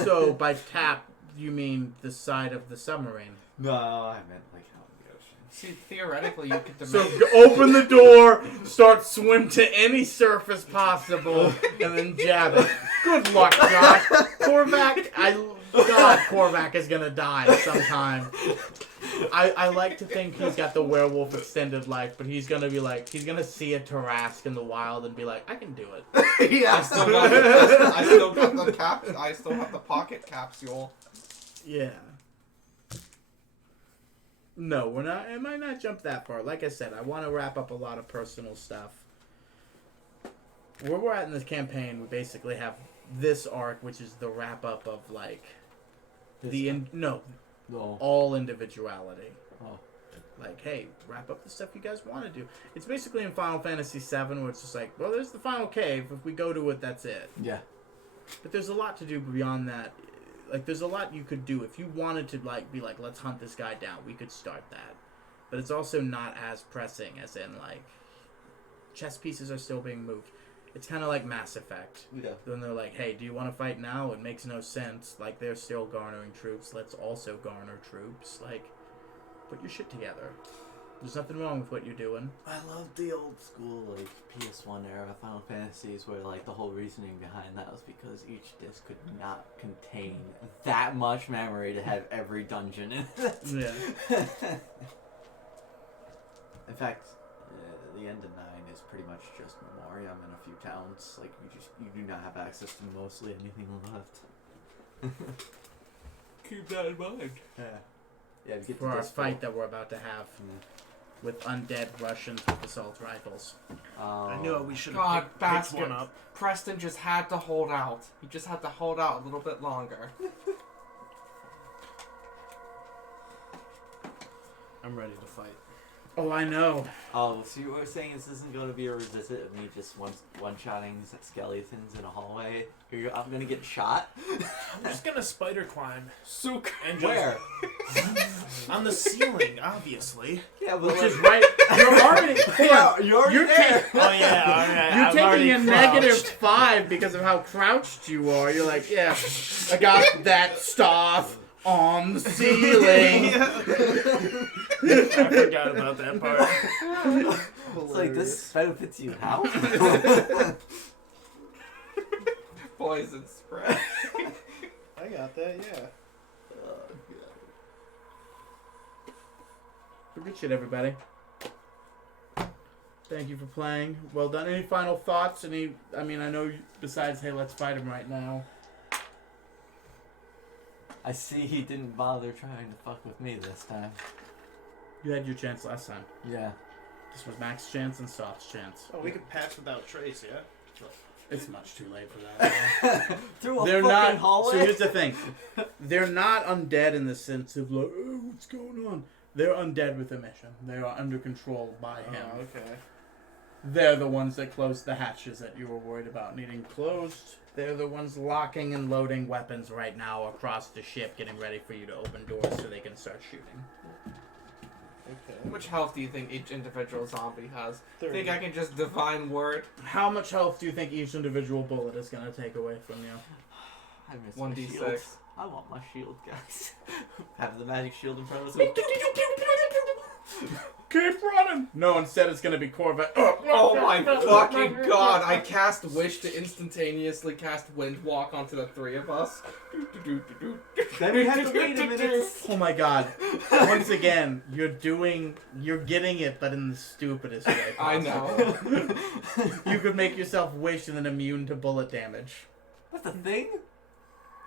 So by tap, You mean the side of the submarine? No, I meant like out in the ocean. See, theoretically, you could So demand. open the door, start swim to any surface possible, and then jab it. Good luck, Josh. Korvac, God, Korvac is gonna die sometime. I like to think he's got the werewolf extended life, but he's gonna see a Tarask in the wild and be like, I can do it. I still have the pocket capsule. Yeah. No, we're not. I might not jump that far. Like I said, I want to wrap up a lot of personal stuff. Where we're at in this campaign, we basically have this arc, which is the wrap up of like all individuality. Oh. Like, hey, wrap up the stuff you guys want to do. It's basically in Final Fantasy VII, where it's just like, well, there's the final cave. If we go to it, that's it. Yeah. But there's a lot to do beyond that. Like, there's a lot you could do. If you wanted to, like, be like, let's hunt this guy down, we could start that. But it's also not as pressing as in, like, chess pieces are still being moved. It's kind of like Mass Effect. Yeah. Then they're like, hey, do you want to fight now? It makes no sense. Like, they're still garnering troops. Let's also garner troops. Like, put your shit together. There's nothing wrong with what you're doing. I love the old school, like, PS1 era Final Fantasies where, like, the whole reasoning behind that was because each disc could not contain that much memory to have every dungeon in it. Yeah. In fact, the end of 9 is pretty much just Memoriam in a few towns. Like, you do not have access to mostly anything left. Keep that in mind. Yeah. Yeah, to get For to our this fight that we're about to have with undead Russians with assault rifles. I knew it. We should God, have picked basket. one up. Preston just had to hold out. He just had to hold out a little bit longer. I'm ready to fight. Oh, I know. Oh, so you were saying this isn't going to be a revisit of me just one-shotting skeletons in a hallway? I'm going to get shot? I'm just gonna spider climb. Sook. And just, Where? on the ceiling, obviously. Yeah, but Which like, is right. You're already. yeah, you're already You're there. Oh yeah, alright. You're I'm taking already a crouched. -5 because of how crouched you are. You're like, yeah, I got that stuff on the ceiling. I forgot about that part. It's like, this benefits you how? Poison spray. I got that, yeah. Good shit, everybody. Thank you for playing. Well done. Any final thoughts? I know besides, hey, let's fight him right now. I see he didn't bother trying to fuck with me this time. You had your chance last time. Yeah. This was Max's chance and Soft's chance. Oh, we could patch without trace, yeah? It's much too late for that. Through a They're fucking not. hallway? So here's the thing. They're not undead in the sense of like, oh, what's going on? They're undead with a mission. They are under control by him. Oh, okay. They're the ones that closed the hatches that you were worried about needing closed. They're the ones locking and loading weapons right now across the ship, getting ready for you to open doors so they can start shooting. Okay. Which health do you think each individual zombie has? 30. Think I can just divine word? How much health do you think each individual bullet is going to take away from you? I miss my 1d6. shield. I want my shield, guys. Have the magic shield in front of us. Keep running! No, instead it's going to be Corvette. Oh my fucking god! I cast Wish to instantaneously cast Wind Walk onto the three of us. Then we have to wait a minute. Oh my god. Once again, you're getting it, but in the stupidest way I possible. know. You could make yourself wish and then immune to bullet damage. That's a thing?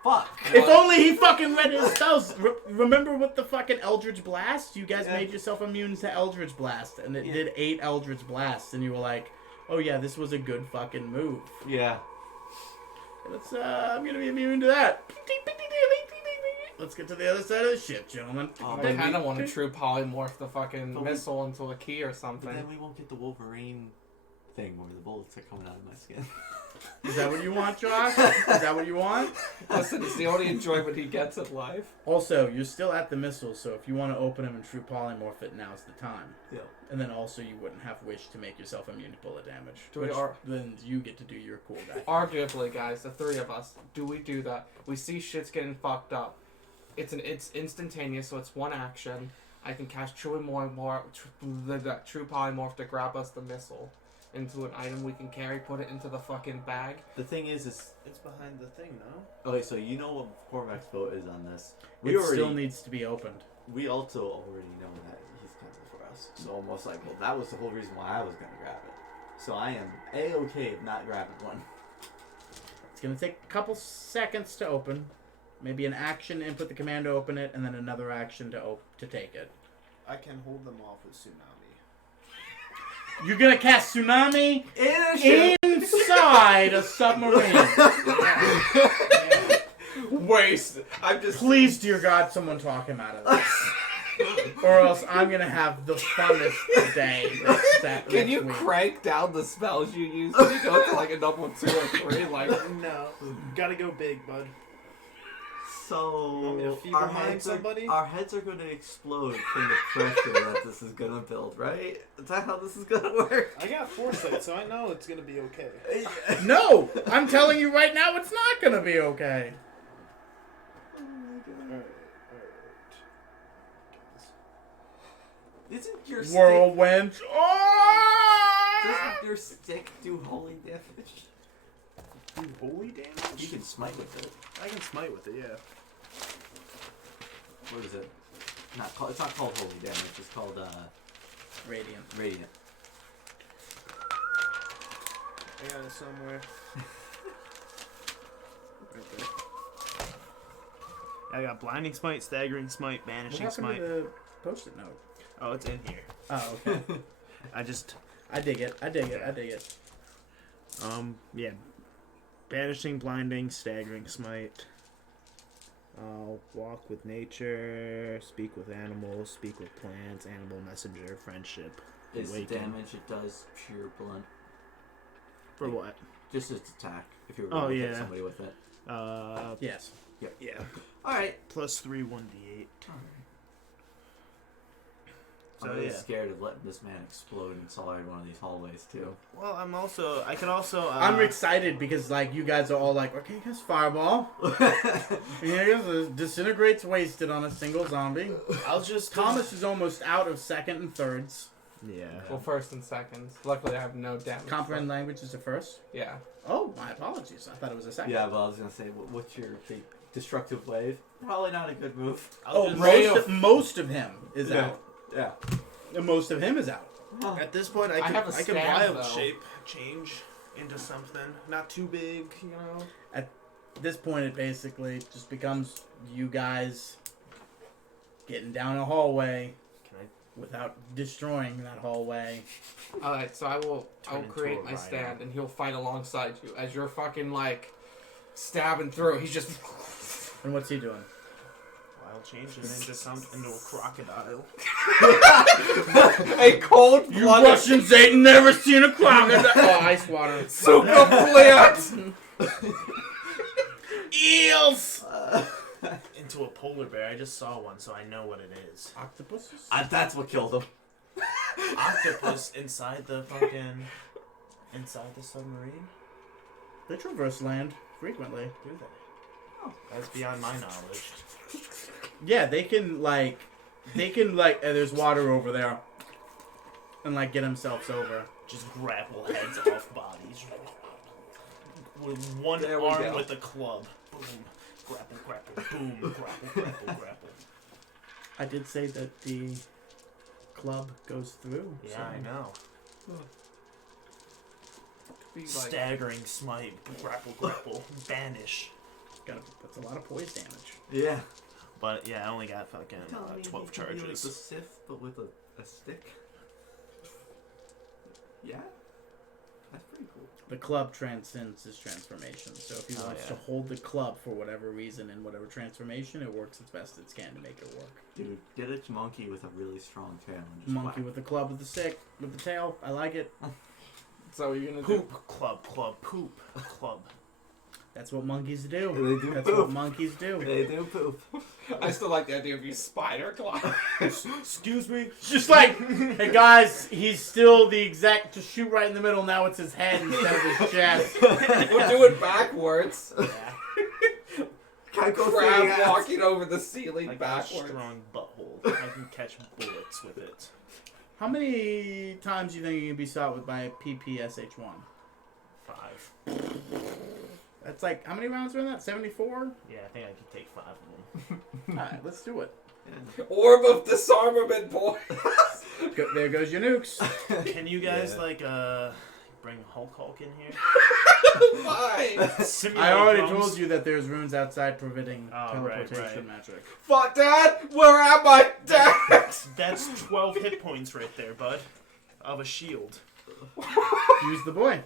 Fuck. If only he fucking read his spells. Remember with the fucking Eldritch Blast? You guys made yourself immune to Eldritch Blast, and it did 8 Eldritch Blasts, and you were like, oh yeah, this was a good fucking move. Yeah. I'm gonna be immune to that. Let's get to the other side of the ship, gentlemen. Oh, I kind of want to true polymorph the fucking missile into a key or But something. then we won't get the Wolverine thing where the bullets are coming out of my skin. Is that what you want, Josh? Is that what you want? Listen, it's the only enjoyment he gets in life. Also, you're still at the missile, so if you want to open them and true polymorph it, now's the time. Yeah. And then also you wouldn't have wish to make yourself immune to bullet damage. Do we which are- then you get to do your cool guy. Arguably, guys, the three of us, do we do that? We see shit's getting fucked up. it's instantaneous, so it's one action. I can cast True Polymorph to grab us the missile into an item we can carry, put it into the fucking bag. The thing is It's behind the thing, no? okay. So you know what Corvac's vote is on this. It still needs to be opened. We also already know that he's coming for us. So almost like, well, that was the whole reason why I was gonna grab it. So I am A-okay of not grabbing one. It's going to take a couple seconds to open. Maybe an action to input the command to open it, and then another action to take it. I can hold them off with Tsunami. You're going to cast Tsunami inside a submarine. Waste. I'm just. Please, dear God, someone talk him out of this. Or else I'm going to have the funnest day Can you week. crank down the spells you use? Can you go to like a number 2 or 3? Like, No. Gotta go big, bud. So me to fever mind somebody? our heads are going to explode from the pressure that this is going to build, right? Is that how this is going to work? I got foresight, so I know it's gonna be okay. No! I'm telling you right now, it's not going to be okay. Alright. Isn't your Whirlwind. stick, Oh! doesn't your stick do holy damage? Do holy damage? You can smite with it. I can smite with it, yeah. What is it? It's not called holy damage. It's called Radiant. radiant. I got it somewhere. Right there. I got blinding smite, staggering smite, What banishing happened smite. to the post-it note? Oh, it's in here. Oh, okay. I just I dig it. yeah. Banishing, blinding, staggering smite. Walk with nature, speak with animals, speak with plants, animal messenger, friendship. Is the awaken. damage it does pure blood? For what? Just its attack. If you were Oh, going to hit yeah. somebody with it. Yes. Yeah. Alright. Plus 3, 1d8. I'm really scared of letting this man explode inside one of these hallways too. Well, I can also. I'm excited because, like, you guys are all like, okay, here's Fireball. Here's Disintegrates wasted on a single zombie. I'll just. Thomas is almost out of second and thirds. Yeah. well, first and seconds. Luckily, I have no damage. Comprehend language is the first. Yeah. Oh, my apologies. I thought it was a second. Yeah, but I was gonna say, what's your big destructive wave? Probably not a good move. Oh, just- most of him is out. Yeah. And most of him is out. At this point, I have a can stab, wild though. shape change into something not too big, you know. At this point, it basically just becomes you guys getting down a hallway without destroying that hallway. Alright, so I'll into create a my rhino. stand, and he'll fight alongside you as you're fucking like stabbing through. He's just. And what's he doing? Wild change and then just into a crocodile. A cold You blooded Russians ain't never seen a crocodile. Oh, ice water. Suka Eels! Into a polar bear. I just saw one, so I know what it is. Octopuses? That's what killed him. Octopus inside the submarine? They traverse land frequently. Do they? Oh, that's beyond my knowledge. Yeah, they can there's water over there. And, like, get themselves over. Just grapple heads off bodies. With one There we arm go. with a club. Boom. Grapple, grapple, boom. Grapple, grapple, grapple. I did say that the club goes through. Yeah, so. I know. Be like, Staggering smite, grapple, grapple, banish. That's a lot of poise damage. Yeah. But yeah, I only got fucking Telling me 12 he can use charges. the Sith, but with a stick. Yeah. That's pretty cool. The club transcends his transformation. So if he wants to hold the club for whatever reason in whatever transformation, it works as best it can to make it work. Dude, get a monkey with a really strong tail. And just Monkey whack. with the club with the stick, with the tail. I like it. so you're gonna do. Poop, club, poop, club. That's what monkeys do. They do That's poop. what monkeys do. They do poop. I still like the idea of you spider claw. Excuse me? It's just like, hey guys, he's still the exact, just shoot right in the middle, now it's his head instead of his chest. We'll do it backwards. Can't go through crab the ass. walking over the ceiling I got a backwards. strong butthole. I can catch bullets with it. How many times do you think you can be shot with my PPSH-1? 5. That's like, how many rounds are in that? 74? Yeah, I think I could take 5 of them. Alright, let's do it. Orb of disarmament, boys. There goes your nukes. Can you guys bring Hulk in here? Fine. Simulate I already drums? told you that there's runes outside preventing Oh, teleportation right. magic. Fuck, Dad. Where am I, Dad? That's 12 hit points right there, bud. Of a shield. Use the boy.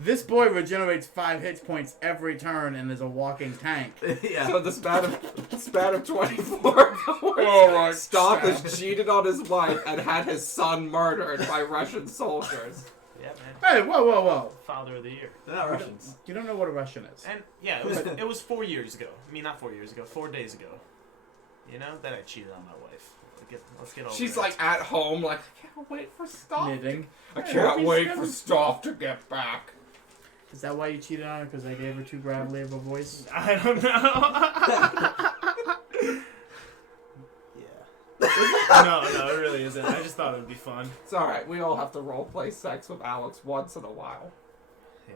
This boy regenerates 5 hit points every turn and is a walking tank. Yeah. So the span of 24 hours, Stock has cheated on his wife and had his son murdered by Russian soldiers. Yeah, man. Hey, whoa. Father of the year. They're not Russians. You don't know what a Russian is. And yeah, it was 4 years ago. I mean, not 4 years ago. 4 days ago. You know that I cheated on my wife. Let's get over She's it. like at home, like, I can't wait for Stock. Knitting. I can't wait for Stock to get back. Is that why you cheated on her? Because I gave her too gravelly of a voice? I don't know. Yeah. No, it really isn't. I just thought it would be fun. It's alright, we all have to roleplay sex with Alex once in a while. Yeah.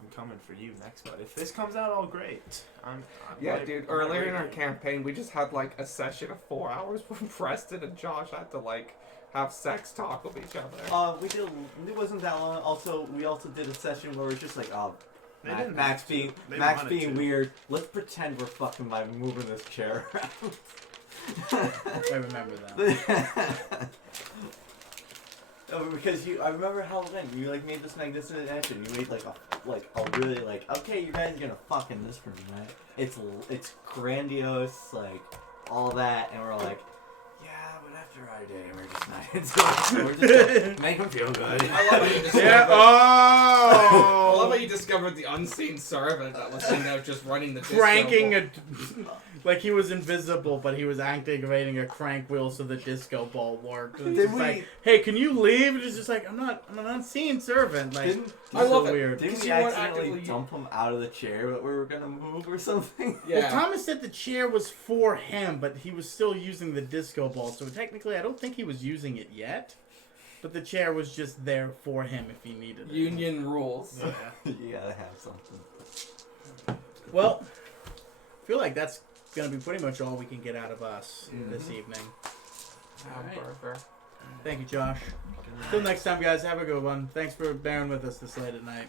I'm coming for you next, but if this comes out all great, I'm Yeah, like, dude, I'm earlier in our ready. campaign, we just had like a session of 4 hours where Preston and Josh had to like have sex talk with each other. We did. It wasn't that long. Also, we also did a session where it was just like, They didn't Max have to. being They Max wanted being to. weird. Let's pretend we're fucking by moving this chair around. I remember that. Because I remember how then you like made this magnificent addition. You made like a really like, okay, you guys are gonna fucking this for me, right? It's grandiose, like all that, and we're like, yeah, but after our day, we're just not into it. We're just gonna make them feel good. I love how you discovered, Yeah, I love how oh! you discovered the unseen servant that was in there just running the disco Cranking ball. like he was invisible, but he was activating a crank wheel so the disco ball worked. And it's Did just we- like, hey, can you leave? And it's just like, I'm an unseen servant. Like, Didn't it's I love so it. weird. didn't Because we you weren't accidentally actively- dump him out of the chair that we were gonna move or something? Well, Yeah. Thomas said the chair was for him, but he was still using the disco ball. So technically, I don't think he was using it yet. But the chair was just there for him if he needed it. Union rules. Yeah. You gotta have something. Well, I feel like that's going to be pretty much all we can get out of us this evening. Hamburger. Thank you, Josh. Till next time, guys. Have a good one. Thanks for bearing with us this late at night.